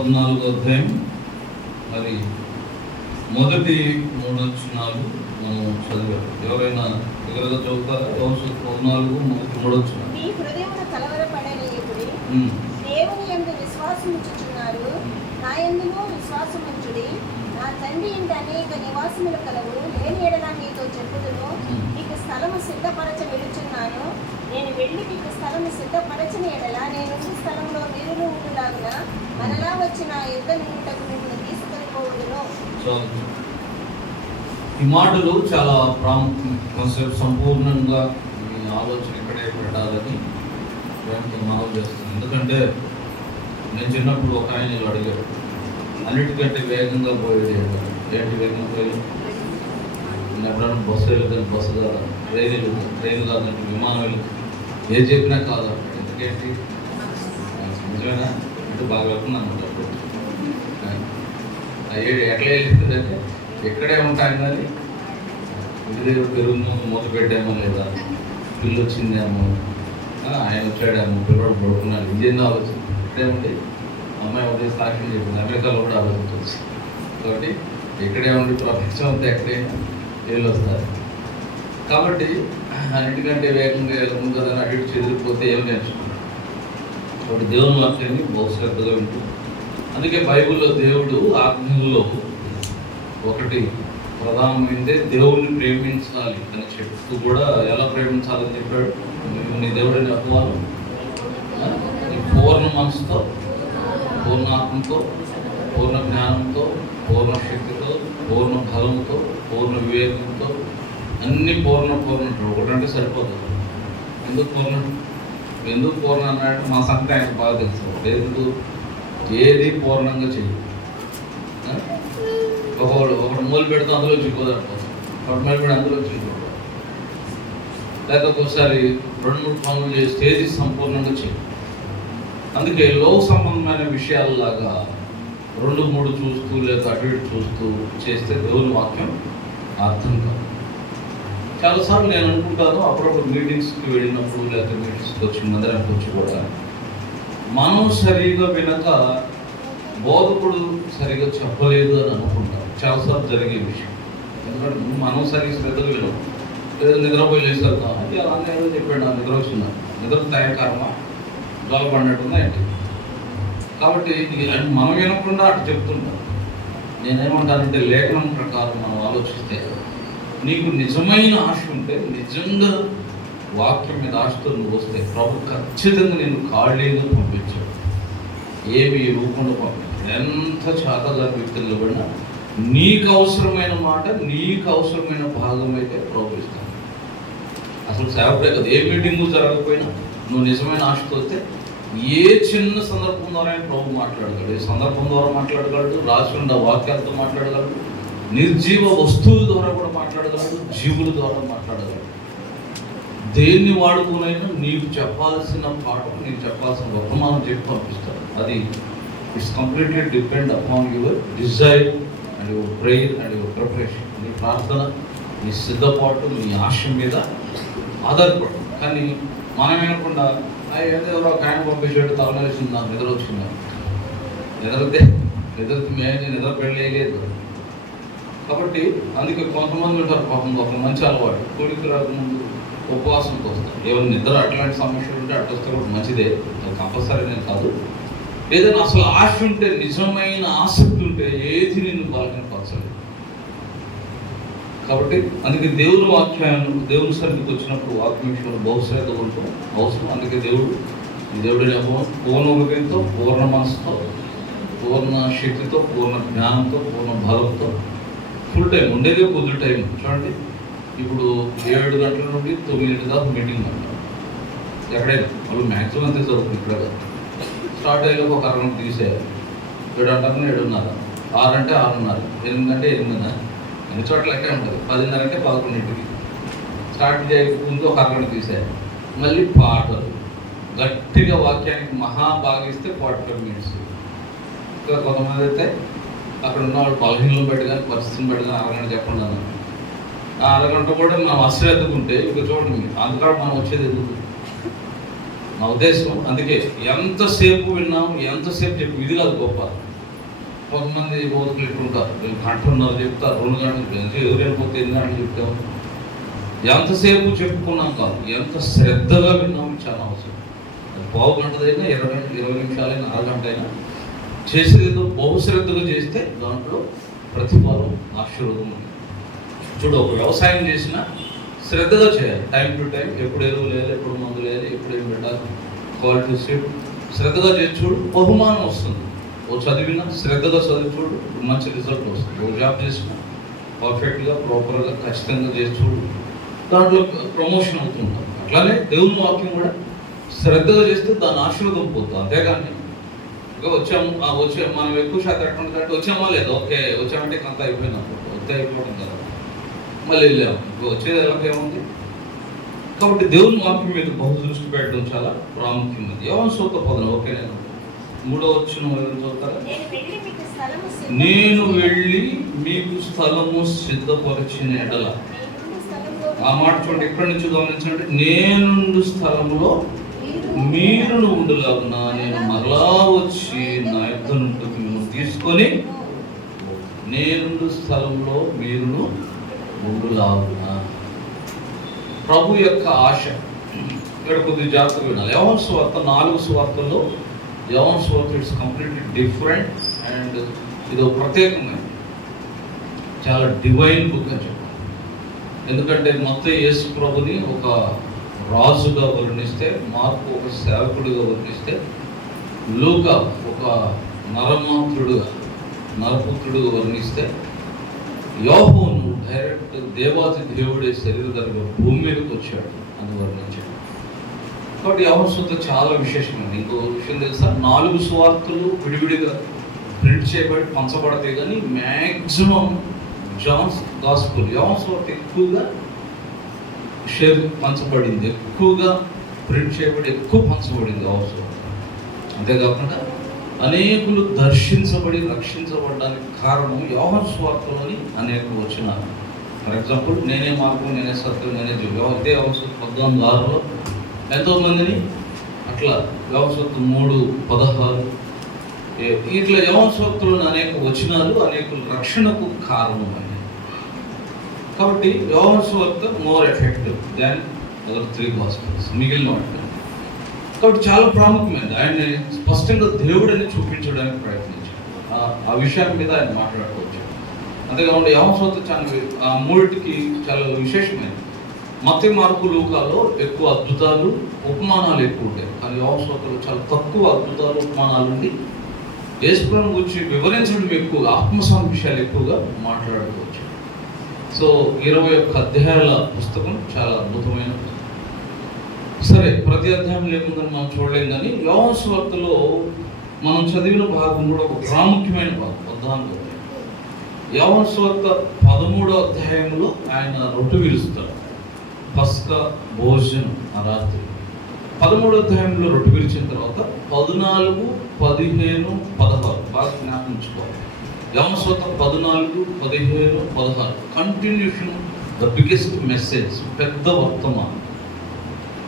14వ అధ్యాయం మరి మొదటి 3 వచనాలు మనం చదివాం. ఎవరైనా దగ్గరగా చదువుతారా? 14 మొదటి 3 వచనాలు. మీ హృదయమున కలవరపడనీయకుడి, దేవుని యందు విశ్వాసముంచుచున్నారు, నా యందును విశ్వాసముంచుడి. నా తండ్రి ఇంట అనేక నివాసములు కలవు, లేని ఎడల మీతో చెప్పుదును. మీకు స్థలము సిద్ధపరచ వెళుచున్నాను. నేను వెళ్ళి మీకు స్థలము సిద్ధపరచని ఎడల నేనుండి స్థలంలో మీరు ఉండులాగున మనలా వచ్చి నా యుద్ధ నిమిత్తకు మిమ్మల్ని తీసుకొని. ఈ మాటలు చాలా కాన్సెప్ట్ సంపూర్ణంగా మీ ఆలోచన ఇక్కడే పెట్టాలని మనం చేస్తున్నాం. ఎందుకంటే నేను చిన్నప్పుడు ఒక ఆయన ఇలా అడిగాడు, అన్నిటికంటే వేగంగా పోయేది ఏంటి? వేగంగా పోయేది నేను ఎప్పుడైనా బస్సు వెళ్తాను, బస్సు కాదు, ట్రైన్ కాదంటే విమానం వెళ్తాను, ఏది చెప్పినా కాదు. ఎందుకేంటి నిజమేనా అంటే బాగా వెళ్తున్నాను అప్పుడు. ఎట్లా వెళ్ళిందంటే ఎక్కడే ఉంటాను కానీ ఇంటి దగ్గర పెరుగు మూత పెట్టామో లేదా, పిల్లు వచ్చిందేమో, ఆయన వచ్చాడేమో, పిల్లడు పడుకున్నాడు, ఇదేందో ఆలోచన. ఇక్కడేమండి అమ్మాయి ఉదయం సాక్షి చెప్పింది, అమెరికాలో కూడా ఆలోచించవచ్చు. కాబట్టి ఇక్కడే ఉండి ప్రపంచం అంతా ఎక్కడైనా వెళ్ళి వస్తారు. కాబట్టి అన్నిటికంటే వేగంగా వెళ్ళకుండా కదా అటు ఇటు చెదిరిపోతే ఏం నేర్చుకున్నాడు. కాబట్టి దేవుని వాక్యాన్ని బహుశ్రద్ధగా వింటూ, అందుకే బైబిల్లో దేవుడు ఆజ్ఞల్లో ఒకటి ప్రధానమైందే దేవుణ్ణి ప్రేమించాలి అని చెప్తూ కూడా ఎలా ప్రేమించాలని చెప్పాడు. నీ దేవుడిని అవ్వాలి పూర్ణ మనసుతో, పూర్ణ ఆత్మతో, పూర్ణ జ్ఞానంతో, పూర్ణ శక్తితో, పూర్ణ బలంతో, పూర్ణ వివేకంతో, అన్ని పూర్ణ ఒకటంటే సరిపోతుంది. ఎందుకు పూర్ణ అన్నాడు? మా సంగతి ఆయనకు బాగా తెలుసు. ఏది పూర్ణంగా చెయ్యి. ఒకటి మూలు పెడితే అందులో చిక్కుదాడుతుంది, ఒకటి మూలు పెడి అందులో చిక్కుతాడు. లేకపోతే ఒకసారి 2-3 పనులు చేస్తే ఏది సంపూర్ణంగా చెయ్యి. అందుకే లోక సంబంధమైన విషయాలలాగా 2-3 చూస్తూ లేదా అటు ఇటు చూస్తూ చేస్తే దేవుని వాక్యం అర్థం కాదు. చాలాసార్లు నేను అనుకుంటాను, అప్పుడప్పుడు మీటింగ్స్కి వెళ్ళినప్పుడు లేకపోతే మీటింగ్స్కి వచ్చి మందిరానికి వచ్చి కూడా మనం సరిగా వినక బోధకుడు సరిగా చెప్పలేదు అని అనుకుంటాం. చాలాసార్లు జరిగే విషయం. ఎందుకంటే మనం సరిగ్గా శ్రద్ధలు వినము. లేదా నిద్రపోయి లేసేద్దాం, అది అలా ఏదో చెప్పాడు, నా నిద్ర వచ్చిందా, నిద్ర తయారమా, గాలి పడినట్టుందా ఏంటి. కాబట్టి మనం వినకుండా అటు చెప్తుంటాం. నేనేమంటానంటే లేఖనం ప్రకారం మనం ఆలోచిస్తే నీకు నిజమైన ఆశ ఉంటే, నిజంగా వాక్యం మీద ఆశతో నువ్వు వస్తే ప్రభు ఖచ్చితంగా నేను ఖాళీగా పంపించాడు. ఏమి ఇవ్వకుండా పంపించాడు. ఎంత చాతగా వ్యక్తులు నిలబడినా నీకు అవసరమైన మాట, నీకు అవసరమైన భాగం అయితే ప్రభు ఇస్తాను. అసలు సేవకుడే కదా, ఏ మీటింగు జరగకపోయినా నువ్వు నిజమైన ఆశతో వస్తే ఏ చిన్న సందర్భం ద్వారా ప్రభు మాట్లాడగలడు. ఏ సందర్భం ద్వారా మాట్లాడగలడు, రాసి ఉన్న వాక్యాలతో మాట్లాడగలడు, నిర్జీవ వస్తువుల ద్వారా కూడా మాట్లాడగలడు, జీవుల ద్వారా మాట్లాడగలడు. దేన్ని వాడుకునైనా నీకు చెప్పాల్సిన పాఠం, నీకు చెప్పాల్సిన వర్తమానం చెప్పి పంపిస్తాడు. అది it's completely depend upon your desire and your prayer and your preparation. నీ ప్రార్థన, నీ సిద్ధపాటు, నీ ఆశ మీద ఆధారపడు. కానీ మనం వినకుండా ఎవరో ఒక ఆయన పంపించాడు, తలమేసింది, నాకు నిద్ర వచ్చిందా, నిద్రతే మేము నిద్ర పెళ్ళలేదు. కాబట్టి అందుకే కొంతమంది ఉంటారు పాపం, ఒక మంచి అలవాటు, కోడికి రాకముందు ఉపవాసంతో వస్తారు. ఏమైనా నిద్ర అట్లాంటి సమస్యలు ఉంటే అట్లా వస్తే కూడా మంచిదే, అది కంపల్సరీ నేను కాదు. ఏదైనా అసలు ఆశ ఉంటే, నిజమైన ఆసక్తి ఉంటే ఏది నిన్ను బలహీనపరచలేదు. కాబట్టి అందుకే దేవుని వాక్యాన్ని, దేవుని సన్నిధికి వచ్చినప్పుడు వాక్యం విషయంలో బహుశ్రద్ధ ఉంటాం అవసరం. అందుకే దేవుడిని పూర్ణ హృదయంతో, పూర్ణ మనసుతో, పూర్ణ శక్తితో, పూర్ణ జ్ఞానంతో, పూర్ణ బలంతో ఫుల్ టైం ఉండేదే. కొద్ది టైం చూడండి, ఇప్పుడు 7 గంటల నుండి 9 దాకా మీటింగ్ అంటారు ఎక్కడైనా. వాళ్ళు మ్యాక్సిమం అంతే జరుగుతుంది. ఇక్కడ స్టార్ట్ అయ్యేలోపు ఒక అరగంట తీసేయాలి. 7 అంటే 7:30, 6 అంటే 6:30, 8 అంటే 8:30. అన్ని చోట్ల ఎక్కడ ఉంటుంది. 10:30 అంటే 11ంటికి స్టార్ట్ చేయకముందు ఒక అరగంట తీసేయాలి. మళ్ళీ పాటలు గట్టిగా వాక్యానికి మహాభాగిస్తే 45 మినిట్స్. ఇంకా కొంతమంది అయితే అక్కడ ఉన్నవాళ్ళు బలహీనలు పెట్టి కానీ పరిస్థితిని పెట్టి కానీ అరగంట చెప్పండి అన్నారు. ఆ అరగంట కూడా మనం అశ్రద్ధకుంటే ఇక చూడండి, అందుకని మనం వచ్చేది ఎందుకు నా ఉద్దేశం. అందుకే ఎంతసేపు విన్నాం, ఎంతసేపు చెప్పి ఇది కాదు గొప్ప. కొంతమంది బోధకులు ఇట్లుంటారు, వీళ్ళు గంటన్నర చెప్తారు, 2 గంటలు, ఎవరైనా పోతే 8 గంటలు చెప్తాము. ఎంతసేపు చెప్పుకున్నాం కాదు, ఎంత శ్రద్ధగా విన్నాము చాలా అవసరం. అది పావు గంటదైనా 20 నిమిషాలైనా అరగంట అయినా చేసేది ఏదో బహుశ్రద్ధగా చేస్తే దాంట్లో ప్రతిఫలం ఆశీర్వాదం ఉంది. చూడు, ఒక వ్యవసాయం చేసినా శ్రద్ధగా చేయాలి, టైం టు టైం, ఎప్పుడు ఎరువు లేదు, ఎప్పుడు మందు లేదు, ఎప్పుడు ఏం పెట్టాలి, క్వాలిటీ సీడ్ శ్రద్ధగా చేసి చూడు, బహుమానం వస్తుంది. ఓ చదివినా శ్రద్ధగా చదివి చూడు, మంచి రిజల్ట్ వస్తుంది. ఓ జాబ్ చేసినా పర్ఫెక్ట్గా ప్రాపర్గా ఖచ్చితంగా చేసి చూడు, దాంట్లో ప్రమోషన్ అవుతుంటాం. అట్లానే దేవుని వాక్యం కూడా శ్రద్ధగా చేస్తే దాని ఆశీర్వాదం పోతుంది. అంతేగాని వచ్చే మనం ఎక్కువ శాతం ఎట్లుంటుందంటే వచ్చామా లేదా, ఓకే వచ్చామంటే అంత అయిపోయినప్పుడు అంతే అయిపోవడం కదా, మళ్ళీ వెళ్ళాము, వచ్చేది ఎలాగేముంది. కాబట్టి దేవుని వాక్యం మీద బహు దృష్టి పెట్టడం చాలా ప్రాముఖ్యమైనది. యోహాను సువార్త 10, ఓకే, నేను 3వ వచనం చదువుతారా? నేను వెళ్ళి మీకు స్థలము సిద్ధపరిచిన ఎడల, ఆ మాట చూడండి, ఎక్కడి నుంచి గమనించండి. నేను స్థలంలో మీరును ఉండులాగున నేను మరలా వచ్చి నా యుద్ధ నుండి మిమ్మల్ని తీసుకొని, నేను స్థలంలో మీరును ఉండులాగున. ప్రభు యొక్క ఆశ ఇక్కడ కొద్దిగా జాగ్రత్తగా వినాలి. యోహాను సువార్త 4 సువార్తల్లో యోహాను సువార్త ఇట్స్ కంప్లీట్లీ డిఫరెంట్ అండ్ ఇది ఒక ప్రత్యేకమైన చాలా డివైన్ బుక్ అని చెప్పాలి. ఎందుకంటే మొత్తం యేసు ప్రభుని ఒక రాజుగా వర్ణిస్తే, మార్కు ఒక సేవకుడిగా వర్ణిస్తే, లూకా ఒక నరపుత్రుడుగా వర్ణిస్తే, యోహాను డైరెక్ట్ దేవాది దేవుడే శరీరధారిగా భూమి మీదకి వచ్చాడు అని వర్ణించాడు. కాబట్టి యోహాను సువార్త చాలా విశేషమైనది. ఇంకో విషయం తెలుసా, 4 సువార్తలు విడివిడిగా ప్రింట్ చేయబడి పంచబడతాయి, కానీ మ్యాక్సిమం జాన్స్ గాస్పుల్ యోహాను సువార్త ఎక్కువగా పంచబడింది, ఎక్కువగా ప్రింట్ చేయబడి ఎక్కువ పంచబడింది యోహాను సువార్త. అంతేకాకుండా అనేకులు దర్శించబడి రక్షించబడడానికి కారణం యోహాను సువార్తలోని అనేక వచనాలు. ఫర్ ఎగ్జాంపుల్, నేనే మార్గం, నేనే సత్యం, నేనే జీవం, ఇదే యోహాను సువార్త 14:6లో ఎంతోమందిని అట్లా యోహాను సువార్త 3:16 ఇట్లా యోహాను సువార్తలోని అనేక వచనాలు అనేకుల రక్షణకు కారణమైనవి. కాబట్టి యోహాను సువార్త more effective than other 3 gospels, మిగిలిన వాటి. కాబట్టి చాలా ప్రాముఖ్యమైనది. ఆయన్ని స్పష్టంగా దేవుడని చూపించడానికి ప్రయత్నించాడు. ఆ విషయం మీద ఆయన మాట్లాడుకోవచ్చు. అంతేకాకుండా యోహాను సువార్త చాలా మూడిటికి చాలా విశేషమైనది. మత్తయి, మార్కు, లూకాలో ఎక్కువ అద్భుతాలు ఉపమానాలు ఎక్కువ ఉంటాయి, కానీ యోహాను సువార్తలో చాలా తక్కువ అద్భుతాలు ఉపమానాలు ఉండి యేసు ప్రభువుని గురించి వివరించడం ఎక్కువగా, ఆత్మసాక్షి విషయాలు ఎక్కువగా మాట్లాడుకోవచ్చు. సో 21 అధ్యాయాల పుస్తకం చాలా అద్భుతమైన. సరే, ప్రతి అధ్యాయం లేకుందని మనం చూడలేం, కానీ యోహాను సువార్తలో మనం చదివిన భాగం కూడా ఒక ప్రాముఖ్యమైన భాగం. యోహాను సువార్త 13వ అధ్యాయంలో ఆయన రొట్టె విరుస్తాడు, పస్కా భోజనం ఆ రాత్రి. 13వ అధ్యాయంలో రొట్టె విరిచిన తర్వాత 14, 15, 16 బాగా జ్ఞాపించుకోవాలి. యోహాను సువార్త 14, 15, 16 కంటిన్యూషన్, ద బిగ్గెస్ట్ మెసేజ్, పెద్ద వర్తమానం.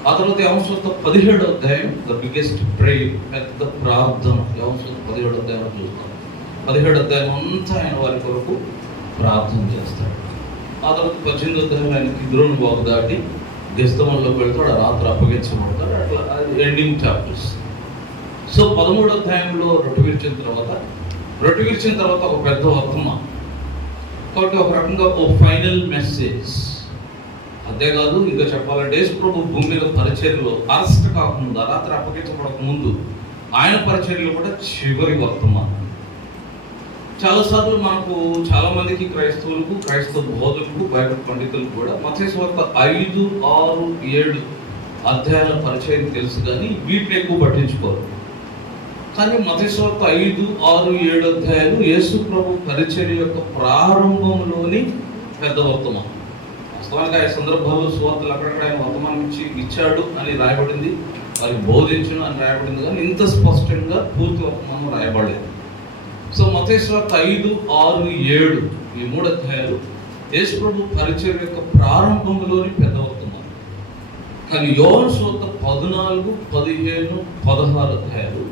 ఆ తర్వాత యోహాను సువార్త 17వ అధ్యాయం, ద బిగ్గెస్ట్ ప్రేయర్, పెద్ద ప్రార్థన. యోహాను సువార్త 17వ అధ్యాయంలో చూస్తాం. 17వ అధ్యాయం అంతా ఆయన వారి కొరకు ప్రార్థన చేస్తాడు. ఆ తర్వాత 18వ అధ్యాయంలో ఆయన కిద్రోను వాగు దాటి గెస్తమన్లోకి వెళ్తాడు, ఆ రాత్రి అప్పగించబడతాడు. అట్లా ఎండింగ్ చాప్టర్స్. సో 13వ అధ్యాయంలో రొట్టె విరిచిన తర్వాత ఒక పెద్ద వర్తమానం. కాబట్టి ఒక రకంగా ఒక ఫైనల్ మెసేజ్. అంతేకాదు, ఇంకా చెప్పాలంటే యేసు ప్రభు భూమి మీద పరిచర్యలో అరెస్ట్ కాకముందు, ఆ రాత్రి అప్పగించబడక ముందు ఆయన పరిచర్యలో కూడా చివరి వర్తమానం. చాలాసార్లు మనకు చాలా మందికి క్రైస్తవులకు, క్రైస్తవ బోధకులకు, బైబిల్ పండితులకు కూడా మత్తయి సువార్త 5, 6, 7 అధ్యాయాల పరిచయం తెలుసు, కానీ వీటిని ఎక్కువ పట్టించుకోరు. కానీ మత్తయి సువార్త 5, 6, 7 అధ్యాయాలు యేసు ప్రభు పరిచర్య యొక్క ప్రారంభంలోని పెద్ద వర్తమానం. వాస్తవానికి ఆ సందర్భాల్లో సువార్తలు అక్కడక్కడ ఆయన వర్తమానం ఇచ్చాడు అని రాయబడింది, వారికి బోధించను అని రాయబడింది, కానీ ఇంత స్పష్టంగా పూర్తి వర్తమానం రాయబడలేదు. సో మత్తయి సువార్త 5, 6, 7 ఈ 3 అధ్యాయాలు యేసు ప్రభు పరిచర్య యొక్క ప్రారంభంలోని పెద్ద వర్తమానం. కానీ యోహాను సువార్త 14, 15, 16 అధ్యాయాలు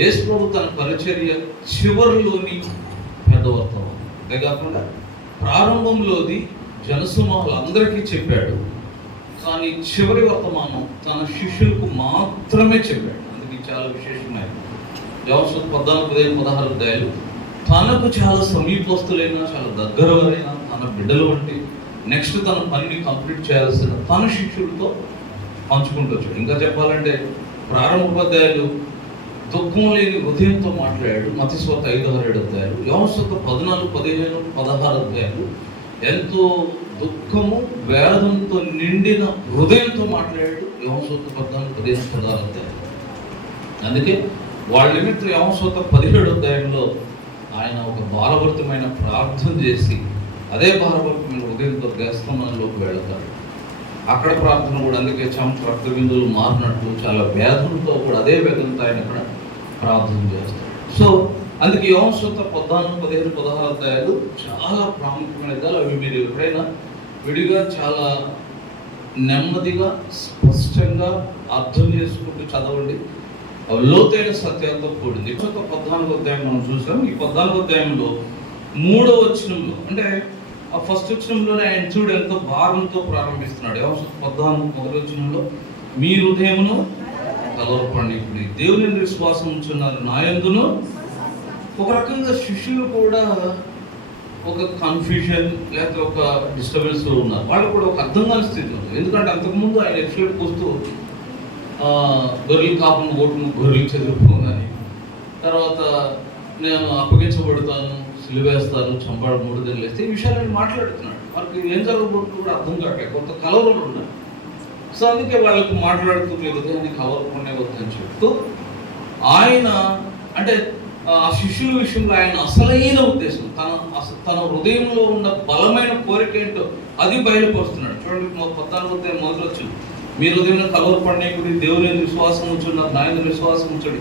యేసు ప్రభు తన పరిచర్య చివరిలోని పెద్ద వర్తమానం. అంతేకాకుండా ప్రారంభంలోది జనసమూహాలు అందరికీ చెప్పాడు, కానీ చివరి వర్తమానం తన శిష్యులకు మాత్రమే చెప్పాడు. అందుకే చాలా విశేషమైన యోహాను 14:15-16 తనకు చాలా సమీపస్తులైన, చాలా దగ్గరవరైన తన బిడ్డలు వంటి నెక్స్ట్ తన పనిని కంప్లీట్ చేయాల్సిన తన శిష్యులతో పంచుకుంటూ వచ్చాడు. ఇంకా చెప్పాలంటే ప్రారంభోపాధ్యాయులు దుఃఖం లేని హృదయంతో మాట్లాడాడు, మత్తయి 5:6 యోహాను 14:15-16 ఎంతో దుఃఖము వేదంతో నిండిన హృదయంతో మాట్లాడాడు. యోహాను 14:15-16 అందుకే వాళ్ళ నిమిత్తం యోహాను 17 ఆయన ఒక భారభరితమైన ప్రార్థన చేసి అదే భారభరితమైన హృదయంతో గెస్తమనలోకి వెళతాడు. అక్కడ ప్రార్థన కూడా అందుకే రక్త బిందువులు మారినట్లు చాలా వేదనతో కూడా అదే వేదనతో ఆయన కూడా ప్రార్థన చేస్తాడు. సో అందుకే యోహాను 14:15-16 చాలా ప్రాముఖ్యమైనది. అవి మీరు ఎప్పుడైనా విడిగా చాలా నెమ్మదిగా స్పష్టంగా అర్థం చేసుకుంటూ చదవండి. లోతైన సత్యాలతో కూడింది. 14 మనం చూసాం. ఈ 14 3వ వచనంలో, అంటే ఆ ఫస్ట్ వచనంలోనే ఆయన చూడు ఎంతో భారంతో ప్రారంభిస్తున్నాడు. 14 మీ హృదయమును కలవరపడనీకుడి, దేవుని యందు విశ్వాసం ఉంచున్నారు, నా యందును. ఒక రకంగా శిష్యులు కూడా ఒక కన్ఫ్యూజన్ లేకపోతే ఒక డిస్టర్బెన్స్ ఉన్నారు. వాళ్ళు కూడా ఒక అర్థం కాని స్థితి ఉంది. ఎందుకంటే అంతకుముందు ఆయన ఎక్స్ప్లెయిన్ వస్తూ గొర్రెలు కాకుండా ఓటును గొర్రెలు చెదిరిపోతుందని, తర్వాత నేను అప్పగించబడతాను, సిలువేస్తాను, చంపాడు 3 దినాలు వేస్తే ఈ విషయాలను మాట్లాడుతున్నాడు. వాళ్ళకి ఏం జరగబోతుందో కూడా అర్థం కావట్లేదు, కొంత కలవరం ఉన్నాయి. సో అందుకే వాళ్ళకి మాట్లాడుతూ మీ హృదయాన్ని కలవరకుండే వద్దని చెప్తూ ఆయన అంటే ఆ శిష్యుల విషయంలో ఆయన అసలైన ఉద్దేశం, తన హృదయంలో ఉన్న బలమైన కోరిక ఏంటో అది బయలుపరుస్తున్నాడు. చూడండి 14 మొదలు వచ్చింది. మీ హృదయంలో కలవరపడనీకుడి, దేవుని యందు విశ్వాసం ఉంచున్నారు, నా యందు విశ్వాసం ఉంచండి,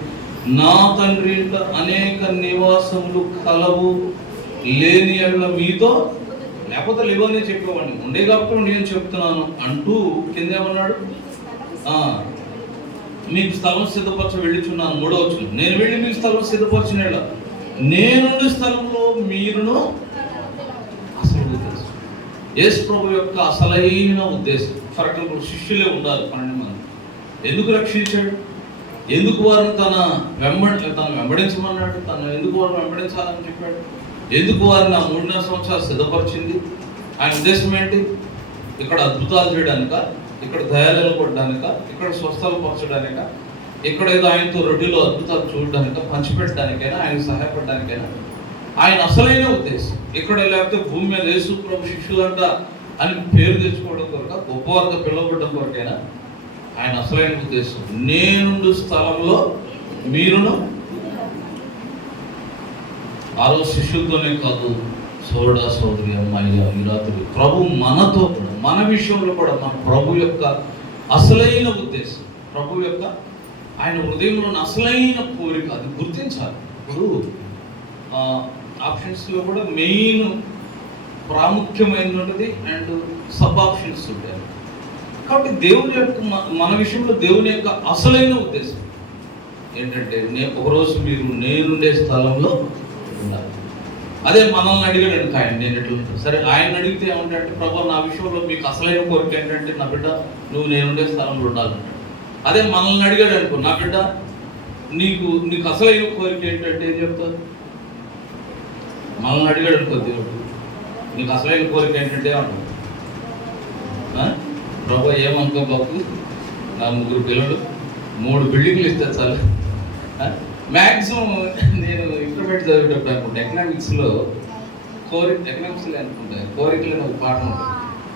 నా తండ్రి ఇంట అనేక నివాసములు కలవు, లేని ఎడల మీతో, లేకపోతే లేవని చెప్పేవాడిని, ఉండే కాబట్టి నేను చెప్తున్నాను అంటూ కింద ఏమన్నాడు, మీకు స్థలం సిద్ధపరచ వెళ్ళిచున్నాను. 3వ వచనం, నేను వెళ్ళి మీకు స్థలం సిద్ధపరచిన నేనుండే స్థలంలో మీరును. అసలు ఉద్దేశం యేసు ప్రభు యొక్క అసలైన ఉద్దేశం. ఫర్ ఎగ్జాంపుల్ శిష్యులే ఉండాలి 12 మంది. ఎందుకు రక్షించాడు? ఎందుకు వారిని తను వెంబడించమన్నాడు? ఎందుకు వారిని వెంబడించాలని చెప్పాడు? ఎందుకు వారిని ఆ 3.5 సంవత్సరాలు సిద్ధపరిచింది? ఆయన ఉద్దేశం ఏంటి? ఇక్కడ అద్భుతాలు చేయడానిక, ఇక్కడ దయాలు కొట్టడానిక, ఇక్కడ స్వస్థలు పరచడానిక, ఇక్కడ ఏదో ఆయనతో రొట్టెలో అద్భుతాలు చూడడానిక, పంచిపెట్టడానికైనా, ఆయన సహాయపడడానికైనా ఆయన అసలైన ఉద్దేశం. ఇక్కడ లేకపోతే భూమి మీద యేసు ప్రభు శిష్యులంట అని పేరు తెచ్చుకోవడం కొరక, గొప్పవారిగా పిలువబడడం కొరకైనా ఆయన అసలైన ఉద్దేశం నేనుండు స్థలంలో మీరును. ఆ రోజు శిష్యులతోనే కాదు, సోదరా సోదరి, అమ్మాయి, విరాతులు, ప్రభు మనతో కూడా, మన విషయంలో కూడా మన ప్రభు యొక్క అసలైన ఉద్దేశం, ప్రభు యొక్క ఆయన హృదయంలో అసలైన కోరిక అది గుర్తించాలి. ఇప్పుడు ఆప్షన్స్లో కూడా మెయిన్ ప్రాముఖ్యమైనది అండ్ సబ్ ఆప్షన్స్ ఉంటాయి. కాబట్టి దేవుని యొక్క మన విషయంలో దేవుని యొక్క అసలైన ఉద్దేశం ఏంటంటే, ఒకరోజు మీరు నేనుండే స్థలంలో ఉండాలి. అదే మనల్ని అడిగాడు అనుకో ఆయన, నేను ఎట్లా ఉంటాను సరే. ఆయన అడిగితే ఏమంటే, ప్రభు నా విషయంలో మీకు అసలైన కోరిక ఏంటంటే, నా బిడ్డ నువ్వు నేనుండే స్థలంలో ఉండాలంటాడు. అదే మనల్ని అడిగాడు అనుకో, నా బిడ్డ నీకు అసలైన కోరిక ఏంటంటే ఏం చెప్తావు? మనల్ని అడిగాడు అనుకో దేవుడు, నీకు అసలైన కోరిక ఏంటంటే అంటావు, ప్రభు ఏమనుకో బాబు, నా 3 పిల్లలు 3 బిల్డింగ్లు ఇస్తే చాలు. మ్యాక్సిమం నేను ఇంటర్మీడియట్ చదివేటప్పుడు అనుకుంటా, ఎకనామిక్స్లో అనుకుంటా కోరికలు ఒక పాఠం ఉంటుంది.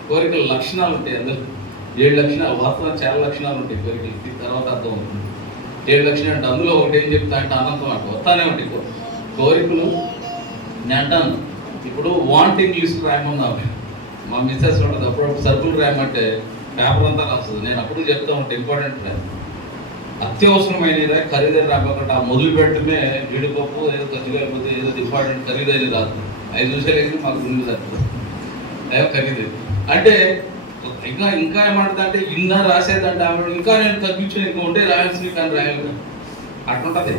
కోరికల లక్షణాలు ఉంటాయి, అందరూ 7 లక్షణాలు, వాస్తవం చాలా లక్షణాలు ఉంటాయి కోరికలకి, తర్వాత అర్థం అవుతుంది. 7 లక్షణాలు అంటే అందులో ఒకటి ఏం చెప్తా అంటే అనంతం అంటే వస్తానే ఉంటాయి కోరికలు. నేను అంటాను, ఇప్పుడు వాంటింగ్ లిస్ట్ రాయమన్నాను, మా మిస్సెస్ ఉంటుంది, అప్పుడు సరుకులు రాయమంటే పేపర్ అంతా రాస్తుంది. నేను అప్పుడు చెప్తా ఉంటాను ఇంపార్టెంట్ రాయి, అత్యవసరమైనది ఖరీదైన రాకుండా మొదలు పెట్టమే జీడిపప్పు ఏదో ఖర్చు అయిపోతే ఏదో ఇంపార్టెంట్ ఖరీదైన రాదు. 5 నిమిషాలు మాకు గుండె తగ్గుతుంది, అదే ఖరీదు అంటే. ఇంకా ఏమంటుంది అంటే, ఇంకా రాసేదంటే ఆమె ఇంకా నేను తగ్గించిన ఇంకా ఉంటే రాయాల్సింది కానీ రాయాలి అట్లుంటుంది.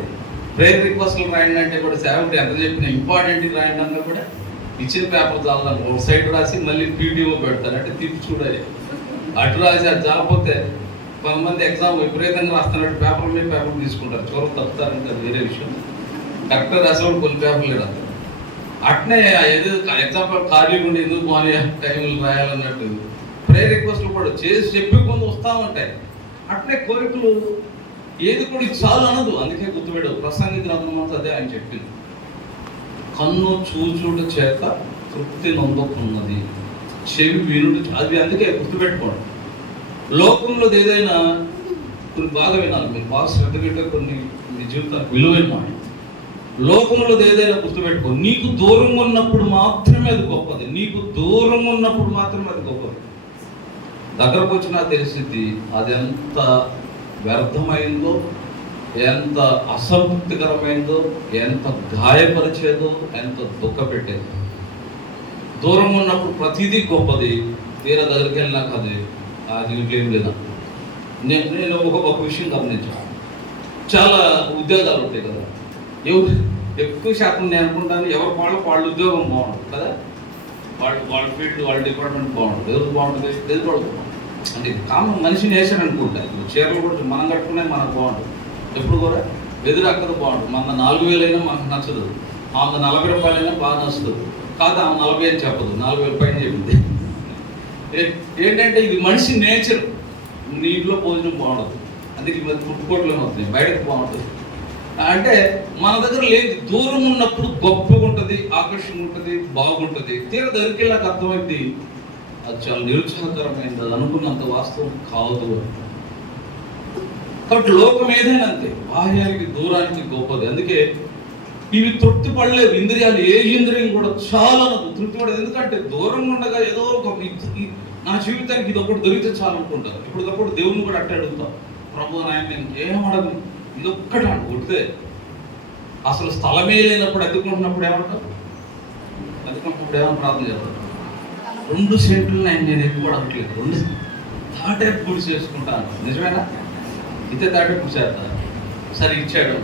ప్రేయర్ రిక్వెస్ట్లు రాయండి అంటే కూడా సేవకుడు ఎంత చెప్పినా ఇంపార్టెంట్ రాయండి అన్నా కూడా ఇచ్చిన పేపర్ చాలని ఒక సైడ్ రాసి మళ్ళీ పీడిఓ పెడతారు, అంటే తిప్పి చూడాలి. అటు రాసి అది చాలపోతే కొంతమంది ఎగ్జామ్ విపరీతంగా రాస్తున్నట్టు పేపర్ మీద పేపర్ తీసుకుంటారు, చివరికి తప్పుతారంటే అది వేరే విషయం. కరెక్ట్గా రాసేవాడు కొన్ని పేపర్లు రాదు. అట్నే ఏదో ఎగ్జాంపుల్ ఖాళీగా ఉండి ఎందుకు పోనీ టైంలు రాయాలన్నట్టు ప్రేయర్ రిక్వెస్ట్లు కూడా చేసి చెప్పి కొంత వస్తూ ఉంటాయి. అట్నే కోరికలు ఏది కూడా ఇది చాలు అనదు. అందుకే గుర్తుపెడు ప్రసంగి గ్రంథం అంతా అదే ఆయన చెప్పింది, కన్ను చూచుట చేత తృప్తి నొందుకున్నది, చెవి వినుడు. అది అందుకే గుర్తుపెట్టుకోండి. లోకంలో ఏదైనా కొన్ని బాగా వినాలి, మీరు బాగా శ్రద్ధగా కొన్ని మీ జీవితానికి విలువైన మాట. లోకంలో ఏదైనా గుర్తుపెట్టుకో, నీకు దూరంగా ఉన్నప్పుడు మాత్రమే అది గొప్పది. నీకు దూరంగా ఉన్నప్పుడు మాత్రమే అది గొప్పది. దగ్గరకు వచ్చినా తెలిసింది అది ఎంత వ్యర్థమైందో, ఎంత అసంతృప్తికరమైందో, ఎంత గాయపరిచేదో, ఎంత దుఃఖ పెట్టేదో. దూరంగా ఉన్నప్పుడు ప్రతిదీ గొప్పది, తీరా దగ్గరికి వెళ్ళినాక అది ఇంకేం లేదా. నేను ఒక విషయం గమనించాను, చాలా ఉద్యోగాలు ఉంటాయి కదా, ఎక్కువ శాతం నేను అనుకుంటాను ఎవరు వాళ్ళ ఉద్యోగం బాగుంటుంది కదా, వాళ్ళ ఫీల్డ్ వాళ్ళ డిపార్ట్మెంట్ బాగుంటుంది. ఎవరు బాగుంటుంది తెలుసుకోవడం అంటే కామన్ మనిషి నేషన్ అనుకుంటారు. చీరలు కూడా మనం కట్టుకునే మనకు బాగుంటుంది, ఎప్పుడు కూడా ఎదురు అక్కడ బాగుంటుంది. మన 4,000 అయినా మనకు నచ్చదు, ఆమె 40 రూపాయలైనా బాగా నచ్చుతుంది. కాదు ఆమె 40 అని చెప్పదు, 4,000 పైన చెప్పింది. ఏంటంటే ఇది మనిషి నేచర్. నీ ఇంట్లో భోజనం బాగుండదు, అందుకే ఈ మధ్య పుట్టుకోవట్లేని అవుతుంది, బయటకు బాగుంటుంది. అంటే మన దగ్గర లేదు, దూరం ఉన్నప్పుడు గొప్పగా ఉంటుంది, ఆకర్షణ ఉంటుంది, బాగుంటుంది. తీర దగ్గరికి వెళ్ళాక అర్థమైంది అది చాలా నిరుత్సాహకరమైనది, అది అనుకున్నంత వాస్తవం కాదు. కాబట్టి లోకం ఏదైనా అంతే, బాహ్యానికి దూరానికి గొప్పది. అందుకే ఇవి తృప్తి పడలేవు ఇంద్రియాలు, ఏ ఇంద్రియం కూడా చాలా తృప్తి పడదు. ఎందుకంటే దూరంగా ఉండగా ఏదో ఒక నా జీవితానికి ఇది ఒకటి దొరికితే చాలు అనుకుంటారు. ఇప్పటికప్పుడు దేవుని కూడా అట్టే అడుగుతాం, ప్రభు నాయన నేను ఏమడదు, ఇది ఒక్కటి అంట కొడితే. అసలు స్థలమే లేనప్పుడు అతుకుంటున్నప్పుడు ఏమంటాం, అతుకున్నప్పుడు ఏమన్నా ప్రార్థన చేస్తాం, 2 సెంట్లు నేను ఎక్కువ అడగట్లేదు, 2 తాటే పూడి చేసుకుంటాను. నిజమేనా? ఇతే తాటే పూడి చేస్తాను. సరే ఇచ్చాడు,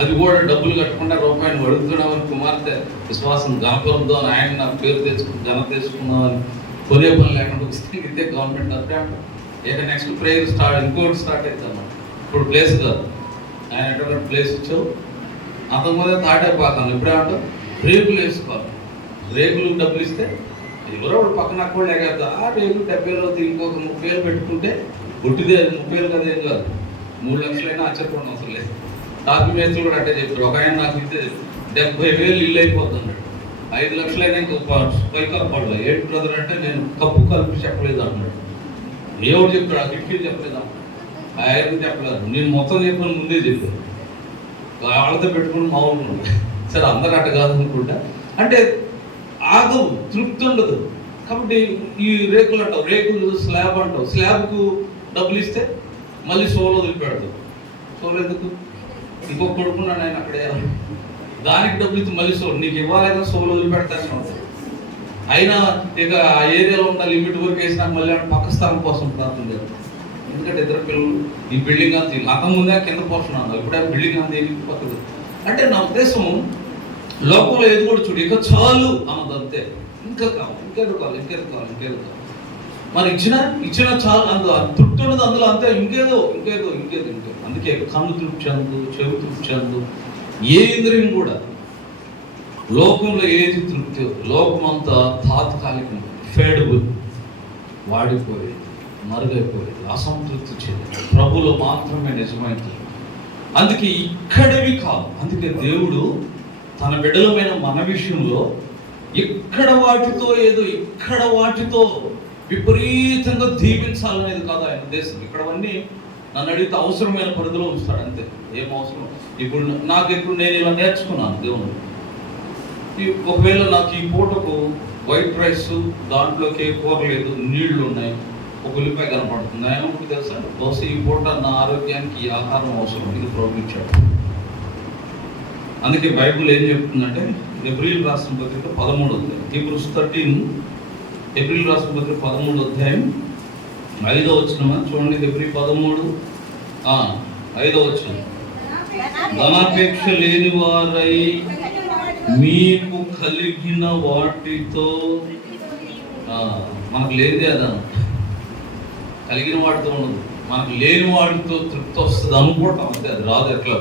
అది కూడా డబ్బులు కట్టకుండా రూపాయలు అడుగుతున్నామని కుమార్తె విశ్వాసం గణపంతో ఆయన నాకు పేరు తెచ్చుకుని ఘన తెచ్చుకున్నామని కొనే పని లేకుండా వస్తే ఇదే గవర్నమెంట్ అప్పుడే అంటారు. ఇక నెక్స్ట్ ప్రేయర్ ఇంకోటి స్టార్ట్ అవుతాం. ఇప్పుడు ప్లేస్ కాదు, ఆయన ఎటువంటి ప్లేస్ ఇచ్చావు, అంతకుముందే తాటైపోతాను. ఇప్పుడే అంటావు రేకులు వేసుకోవాలి, రేకులు డబ్బులు ఇస్తే ఎవరో పక్కన కూడా లేకపోతే ఆ రేకులు 70,000 ఇంకొక 30,000 పెట్టుకుంటే గుట్టిదే 30,000 కదా, ఏం కాదు 3 లక్షలైనా ఆశ్చర్యపోవడం అవసరం లేదు. టాపీ మేస్త్రులు కూడా అంటే చెప్తారు, ఒక ఆయన నాకు ఇస్తే 70,000 ఇల్లు అయిపోతుంది, 5 లక్షలైనా ఇంకొక పైకా పడదు. ఏంటి బ్రదర్ అంటే నేను కప్పు కలిపి చెప్పలేదు అన్నాడు. ఎవరు చెప్తాడు, ఆ కిటికీలు చెప్పలేదా, ఆ ఐరన్ చెప్పలేదు, నేను మొత్తం చెప్పిన ముందే చెప్పాను. వాళ్ళతో పెట్టుకుని మామూలు సరే అందరూ అట్ట కాదు అనుకుంటా. అంటే ఆగవు, తృప్తి ఉండదు. కాబట్టి ఈ రేకులు అంటావు, రేకులు స్లాబ్ అంటావు, స్లాబ్కు డబ్బులు ఇస్తే మళ్ళీ సోలో వదిలిపెడతావు. సోలో ఎందుకు, ఇంకొక కొడుకున్నాను ఆయన అక్కడే, దానికి డబ్బులు ఇస్తే మళ్ళీ సోలో నీకు ఇవ్వాలైనా సోలో వదిలిపెడతానే ఉంటుంది. అయినా ఇక ఆ ఏరియాలో ఉన్న లిమిట్ వరకు వేసినా మళ్ళీ పక్క స్థలం కోసం ప్రార్థన చేస్తాం. ఎందుకంటే 2 పిల్లలు ఈ బిల్డింగ్ అంత అంతకు ముందే కింద పోర్షన్ అన్నారు, ఇప్పుడే బిల్డింగ్ అంత పక్కదు. అంటే నా ఉద్దేశం లోకంలో ఏది కూడా చూడు, ఇక చాలు అన్నదంతే, ఇంకా కావాలి, ఇంకేదో కావాలి, ఇంకేదో కావాలి, ఇంకేదో కావాలి. మరి ఇచ్చిన చాలు, అందులో తృప్తి ఉండదు, అందులో అంతే ఇంకేదో ఇంకేదో ఇంకేదో ఇంకేదో. అందుకే కన్ను తృప్తి చెందు, చెవి తృప్తి చెందు, ఏ ఇంద్రియం కూడా. లోకంలో ఏది తృప్తి, లోకం అంతా తాత్కాలికం, ఫేడబుల్, వాడిపోయేది, మరుగైపోయేది, అసంతృప్తి చెంది. ప్రభులో మాత్రమే నిజమైంది. అందుకే ఇక్కడవి కాదు. అందుకే దేవుడు తన బిడ్డలమైన మన విషయంలో ఇక్కడ వాటితో ఏదో ఇక్కడ వాటితో విపరీతంగా దీవించాలనేది కాదు ఆయన ఉద్దేశం. ఇక్కడవన్నీ నన్ను అడిగితే అవసరమైన పరిధిలో ఉంచుతాడు అంతే. ఏం అవసరం, ఇప్పుడు నేను ఇలా నేర్చుకున్నాను దేవుడు. ఒకవేళ నాకు ఈ పూటకు వైట్ రైస్, దాంట్లోకి కూర లేదు, నీళ్లు ఉన్నాయి, ఒక ఉల్లిపాయ కనపడుతుంది, ఏమో తెలుసా, బహుశా ఈ పూట నా ఆరోగ్యానికి ఈ ఆహారం అవసరం, ఇది ప్రోగించాడు. అందుకే బైబుల్ ఏం చెప్తుందంటే ఎబ్రిల్ రాసిన పత్రిక 13వ అధ్యాయం, హీబ్రూస్ 13, ఎబ్రిల్ రాసిన పత్రిక 13వ అధ్యాయం 5వ వచనం చూడండి. ఎబ్రిల్ 13 5వ వచనం. ధనాపేక్ష లేని వారై మీకు కలిగిన వాటితో మనకు లేనిదే అదన కలిగిన వాటితో ఉండదు, మనకు లేని వాటితో తృప్తి వస్తుంది అనుకోవటం అంతే, అది రాదు ఎట్లా.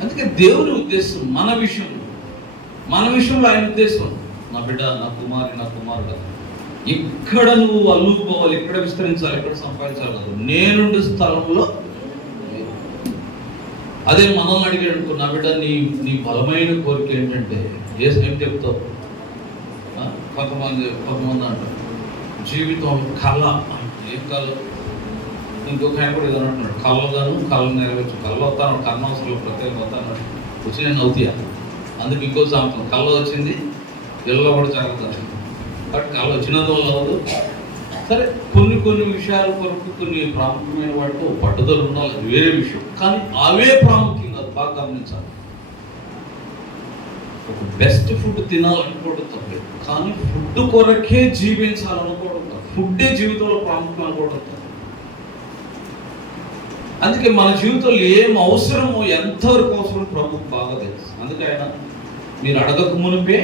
అందుకే దేవుని ఉద్దేశం మన విషయంలో ఆయన ఉద్దేశం నా బిడ్డ, నా కుమారుడు ఇక్కడ నువ్వు అల్లుకోవాలి, ఇక్కడ విస్తరించాలి, ఇక్కడ సంపాదించాలి కాదు, నేనుండే స్థలంలో. అదే మనం అడిగాడు, నా బిడ్డ నీ బలమైన కోరిక ఏంటంటే ఏం చెప్తావు? కొంతమంది అంటారు జీవితం కళ. ఏం కళ? ఇంకొక ఆయన కూడా ఏదైనా అంటున్నాడు, కళ్ళు నెరవేర్చు, కళ్ళు వస్తాను, కన్నవసరం ప్రత్యేకం వస్తాను వచ్చి నేను అవుతాయా. అందుకు ఇంకో సాంతం, కళ్ళ వచ్చింది ఇళ్ళలో కూడా జరుగుతాను, బట్ కళ్ళు వచ్చినందువల్ల అవ్వదు. సరే, కొన్ని విషయాల కొరకు కొన్ని ప్రాముఖ్యమైన వాటితో పట్టుదల ఉండాలి, అది వేరే విషయం. కానీ అవే ప్రాముఖ్యం కాదు, బాగా గమనించాలి. ఒక బెస్ట్ ఫుడ్ తినాలనుకోవడం తప్పలేదు, కానీ ఫుడ్ కొరకే జీవించాలనుకోవడం కాదు, ఫుడ్డే జీవితంలో ప్రాముఖ్యం అనుకోవడం కాదు. అందుకే మన జీవితంలో ఏం అవసరమో, ఎంతవరకు అవసరం ప్రభుకు బాగా తెలుసు. అందుకే ఆయన మీరు అడగక మునిపే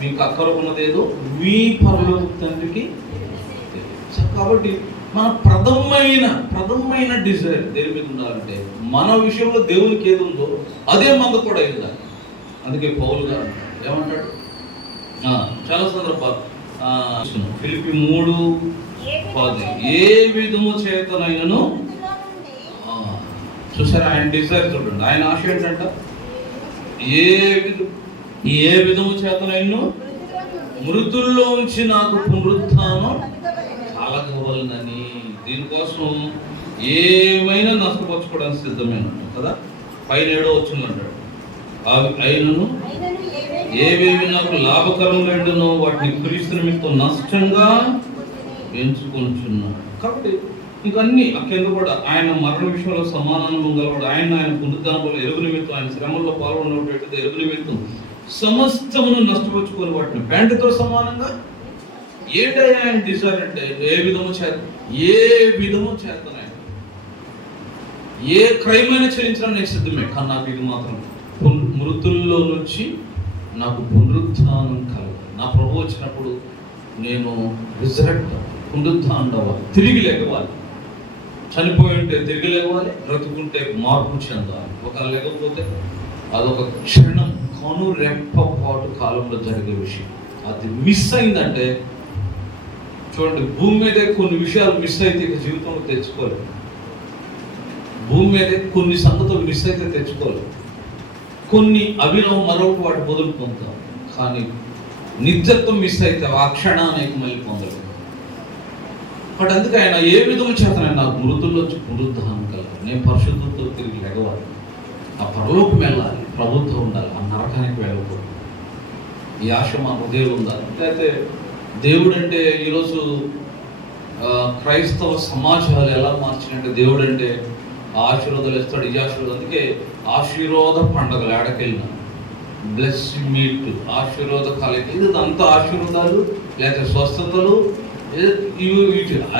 మీకు అక్కరకున్నదేదో మీ పరలోక తండ్రికి. కాబట్టి మన ప్రథమమైన డిజైర్ దేని మీద ఉండాలంటే, మన విషయంలో దేవునికి ఏది ఉందో అదే మనకు కూడా ఉండాలి. అందుకే పౌలు గారు ఏమంటాడు చాలా సందర్భాలు, ఫిలిప్పీ 3:10 ఏ విధము చేతనైనను. చూసారా ఆయన డిజైర్ చూడండి, ఆయన ఆశ ఏంటంట, ఏ విధము చేతనైనను మృతుల్లో ఉంచి నాకు పునరుత్థానం కలగవలనని. దీనికోసం ఏమైనా నష్టపరచుకోవడానికి సిద్ధమైన కదా. 7 వచ్చిందంటాడు, అయినను ఏవేవి నాకు లాభకరంగా ఉండునో వాటిని క్రీస్తు నిమిత్తం నష్టంగా ఎంచుకుంటున్నాడు. కాబట్టి ఇవన్నీ అక్కడ కూడా ఆయన మరణ విషయంలో సమానానుభవం గలవాడు, ఆయన పునరుద్ధానంలో ఎరుగు నిమిత్తం, ఆయన శ్రమంలో పాల్గొన్నట్టు ఎరుగు నిమిత్తం సమస్తమును నష్టపరుచుకొని వాటిని ప్యాంటుతో సమానంగా. ఏంటయ్యా ఆయన డిజైర్ అంటే, ఏ విధము చేతనైనా ఏ క్రైమైనా చెల్లించడం నేను సిద్ధమే, కానీ నాకు ఇది మాత్రం మృతుల్లో నుంచి నాకు పునరుత్థానం కలదు. నా ప్రభు వచ్చినప్పుడు నేను రిజరెక్ట్ పునరుత్థానం అవ్వాలి, తిరిగి లేవాలి. చనిపోయి ఉంటే తిరిగి లేవాలి, బ్రతుకుంటే మార్పు చెందాలి. ఒక లేకపోతే అదొక క్షణం, రెప్పపాటు కాలంలో జరిగే విషయం. అది మిస్ అయిందంటే చూడండి, భూమి మీదే కొన్ని విషయాలు మిస్ అయితే ఇక జీవితంలో తెచ్చుకోలేదు. భూమి మీదే కొన్ని సంగతులు మిస్ అయితే తెచ్చుకోలేదు, కొన్ని అభినవం మరొక వాటి మొదలు పొందుతాం. కానీ నిత్యత్వం మిస్ అయితే ఆ క్షణానికి మళ్ళీ పొందలేదు. బట్ అందుకే ఆయన ఏ విధము చేతనైనా నాకు మృతుల్లో పునరుద్ధానం కలగాలి, నేను పరిశుద్ధంతో తిరిగి లెగవాలి, ఆ పరలోకం వెళ్ళాలి, ప్రభుత్వం ఉండాలి, ఆ నరకానికి వెళ్ళకూడదు. ఈ ఆశ మా హృదయం ఉండాలి. అయితే దేవుడు అంటే ఈరోజు క్రైస్తవ సమాజాలు ఎలా మార్చినట్టే, దేవుడు అంటే ఆశీర్వాదాలు ఇస్తాడు, ఈ ఆశీర్వాదం. అందుకే ఆశీర్వాద పండుగలు ఏడకెళ్ళిన బ్లెస్ మీట్ ఆశీర్వాద కాలకి, ఇది అంతా ఆశీర్వాదాలు లేకపోతే స్వస్థతలు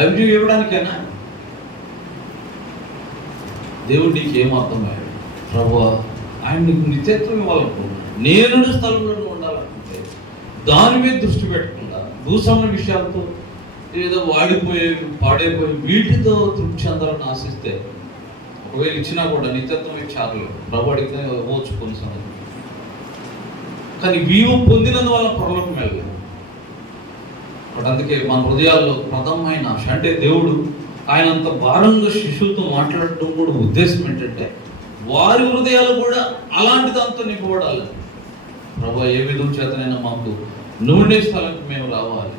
అవి ఇవ్వడానికైనా. దేవుడు నీకు ఏం అర్థమయ్యాడు, ప్రభువా ఆయన నీకు నిత్యత్వం ఇవ్వాలనుకుంటున్నాను, నేను స్థలంలో ఉండాలనుకుంటే దాని మీద దృష్టి పెట్టకుండా భూసమైన విషయాలతో ఏదో పాడైపోయి వీటితో తృప్తి చెందాలని ఆశిస్తే, ఒకవేళ ఇచ్చినా కూడా నిత్యత్వం చాలు, ప్రభు అడిగితే ఇవ్వచ్చు కొన్ని సంగతి. కానీ వీవు పొందినందువల్ల పరలోకం వెళ్ళలేదు. అందుకే మన హృదయాల్లో ప్రథమమైన ఆశ అంటే, దేవుడు ఆయన అంత భారంగా శిశువుతో మాట్లాడటం కూడా ఉద్దేశం ఏంటంటే, వారి హృదయాలు కూడా అలాంటి దాంతో నింపబడాలి. ప్రభు ఏ విధం చేతనైనా మాకు నూనె స్థలానికి మేము రావాలి,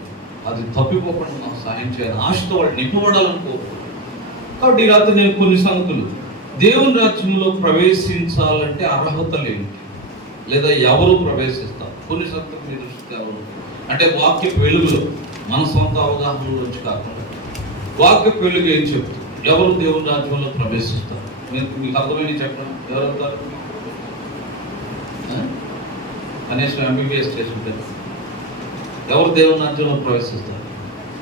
అది తప్పిపోకుండా మాకు సాయం చేయాలి, ఆశతో వాళ్ళు నింపబడాలనుకో. కాబట్టి ఈ రాత్రి నేను కొన్ని సంగతులు, దేవుని రాజ్యంలో ప్రవేశించాలంటే అర్హతలు ఏంటి, లేదా ఎవరు ప్రవేశిస్తారు, కొన్ని సంగతులు మీరు అంటే వాక్య వెలుగులో మన సొంత అవగాహనలో వచ్చి కాకుండా వాక్య వెలుగు ఏం చెప్తుంది, ఎవరు దేవుని రాజ్యంలో ప్రవేశిస్తారు. మీకు అర్థమైనవి చెప్పడం, ఎవరు అవుతారు? కనీసం ఎంబీబీఎస్ చేసి ఉంటారు. ఎవరు దేవుని రాజ్యంలో ప్రవేశిస్తారు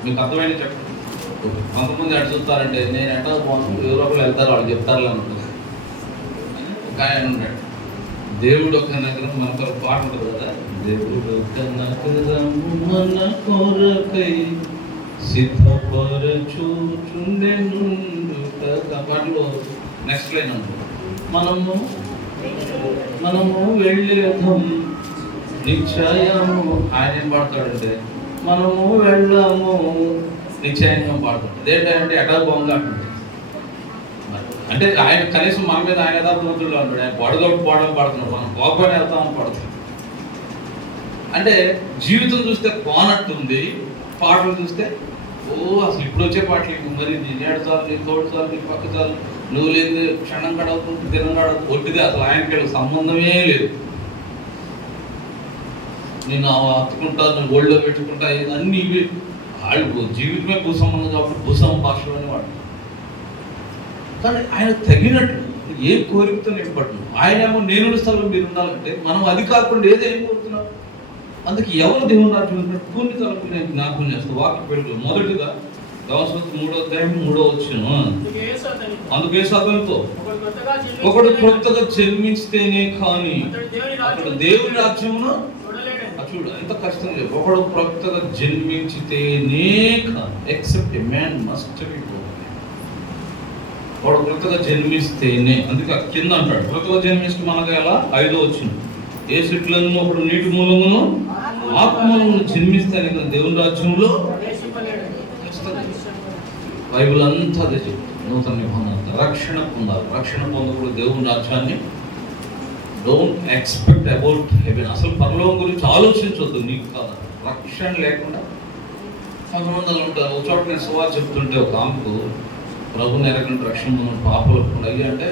మీకు అర్థమైనవి చెప్పండి. కొంతమంది అటు చూస్తారంటే, నేను ఎట్లా బాగుంది, ఎవరో ఒకరు వెళ్తారు, వాళ్ళు చెప్తారు అనుకుంటారు. ఆయన ఉన్నాడు. దేవుడు ఒక నగరం, మనకు ఒక పాట ఉంటుంది కదా, దేవుడు ఒక నగరం మన కొరకై సిద్ధపరచుచుండెను. ఆ పాటలో నెక్స్ట్ లైన్ ఉంటుంది, మనము వెళ్ళేద్దాం నిశ్చయము. ఆయన ఏం పాడతాడంటే మనము వెళ్ళాము నిశ్చయంగా పాడతాడు. ఏంటంటే ఎటా బాగుంది అంటుంది. అంటే ఆయన కనీసం మన మీద ఆయన యథార్థవంతుల్లో ఉంటాడు. ఆయన పడగొట్టు పాడడం పాడుతున్నాడు, మనం కోపని వెళ్తామని పాడుతున్నాడు. అంటే జీవితం చూస్తే కోనట్టుంది, పాటలు చూస్తే అసలు ఇప్పుడు వచ్చే పాటలు మరి నేడు చాలు, నీ తోడు చాలు, నీ పక్క చాలు, నువ్వు లేదు క్షణం గడవుతుంది, దినం గడవుతుంది, ఒట్టిదే. అసలు ఆయనకి సంబంధమే లేదు. నేను అత్తుకుంటా, నువ్వు ఒళ్ళో పెట్టుకుంటా, అన్ని ఇవి వాళ్ళు జీవితమే భూసంబంధం కాబట్టి భూసం భాషలోనే వాడు. కానీ ఆయన తగినట్టు ఏ కోరికతో నింపట్టు. ఆయన ఏమో నేను స్థలంలో మీరు ఉండాలంటే మనం అది కాకుండా ఏదేం కోరుతున్నాం. అందుకే ఎవరు దేవుని రాజ్యం పూర్ణ తలకు నేను జ్ఞాపకం చేస్తాను. వాక్య పెడుగు మొదటిగా దోసవత్తు 3వ అధ్యాయం 3వ వచనం. అందుకే అతనితో ఒకడు కొత్తగా జన్మిస్తేనే కానీ అక్కడ దేవుని రాజ్యమును చూడు ఎంత కష్టం లేదు. ఒకడు కొత్తగా జన్మించితేనే కానీ, except a man must be born. వాడు కొత్తగా జన్మిస్తేనే, అందుకే కింద అంటాడు కొత్తగా జన్మిస్తే మనకు ఎలా 5వ వచనం, ఏ చెట్లను ఒకడు నీటి మూలమును ఆత్మ మూలమును జన్మిస్తేనే కానీ దేవుని రాజ్యంలో. బైబిల్ అంతా అదే చెప్తుంది. నూతన నిబంధన రక్షణ పొందాలి. రక్షణ పొందకూడదు దేవుని రాజ్యాన్ని. Don't expect about haven. అసలు పరలోకం గురించి ఆలోచించవద్దు. నీకు కాదు, రక్షణ లేకుండా కొంతమంది ఉంటారు. ఒక చోట నేను సువార్త చెప్తుంటే ఒక ఆమెకు ప్రభుని ఎరగండి రక్షణ పొందని పాపలు కూడా అయ్యి అంటే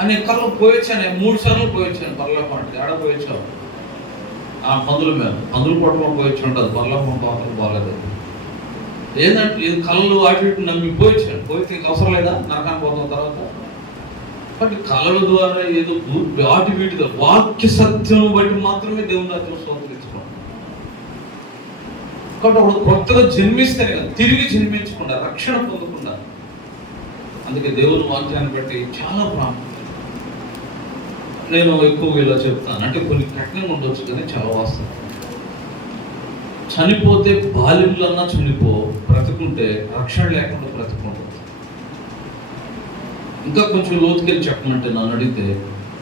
అని కళ్ళు పోయొచ్చాను. 3 సార్లు పోయొచ్చాను పరలోకం అంటే. ఆడ పోయొచ్చావు ఆ పందుల మీద, పందులు పట్టుకొని పోయొచ్చు ఉంటుంది. పరలోకం పాపలు బాగాలేదు. ఏంటంటే ఇది కళ్ళు అటు ఇటు నమ్మి పోయొచ్చాను. పోయితే ఇంక అవసరం లేదా నరకాన్ని పోతాం తర్వాత. కాబట్టి కళల ద్వారా ఏదో వాటి వీటితో వాక్య సత్యం బట్టి మాత్రమే దేవుని రాజ్యం స్వీకరించుకోండి. కాబట్టి ఒకడు కొత్తగా జన్మిస్తేనే కదా, తిరిగి జన్మించకుండా, రక్షణ పొందకుండా. అందుకే దేవుని వాక్యాన్ని బట్టి చాలా ప్రాముఖ్యత. నేను ఎక్కువగా ఇలా చెప్తాను, అంటే కొన్ని కఠినంగా ఉండొచ్చు కానీ చాలా వాస్తవం. చనిపోతే బాల్యంలోన్నా చనిపో, బ్రతుకుంటే రక్షణ లేకుండా బ్రతుకుంటుంది. ఇంకా కొంచెం లోతుకెళ్ళి చెప్పమంటే నన్ను అడిగితే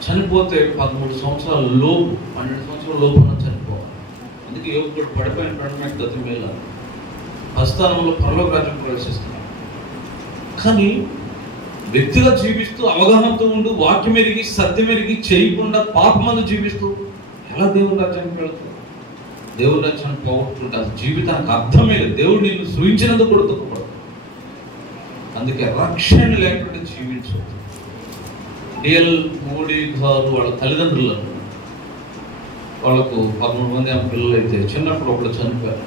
చనిపోతే 13 సంవత్సరాల లోపు, 12 సంవత్సరాల లోపు చనిపోవాలి. అందుకే యువకుడు పడిపోయిన పడమే గతి మేళ హస్తానంలో పరలోక రాజ్యం ప్రవేశిస్తున్నాడు. కానీ వ్యక్తిగా జీవిస్తూ అవగాహనతో ఉండు, వాక్యం ఎరిగి సత్యం ఎరిగి చేయకుండా పాపమందు జీవిస్తూ ఎలా దేవుని రాజ్యానికి వెళుతుంది? దేవుని రాజ్యాన్ని పోగొట్టుకుంటే అసలు జీవితానికి అర్థమే లేదు. దేవుడు నిన్ను సృజించినందుకు కూడా దుఃఖపడదు. అందుకే రక్షణ లేకుండా జీవించదు. డిఎల్ మోడీ గారు వాళ్ళ తల్లిదండ్రులను, వాళ్ళకు 13 మంది ఆమె పిల్లలు అయితే చిన్నప్పుడు ఒకళ్ళు చనిపోయారు.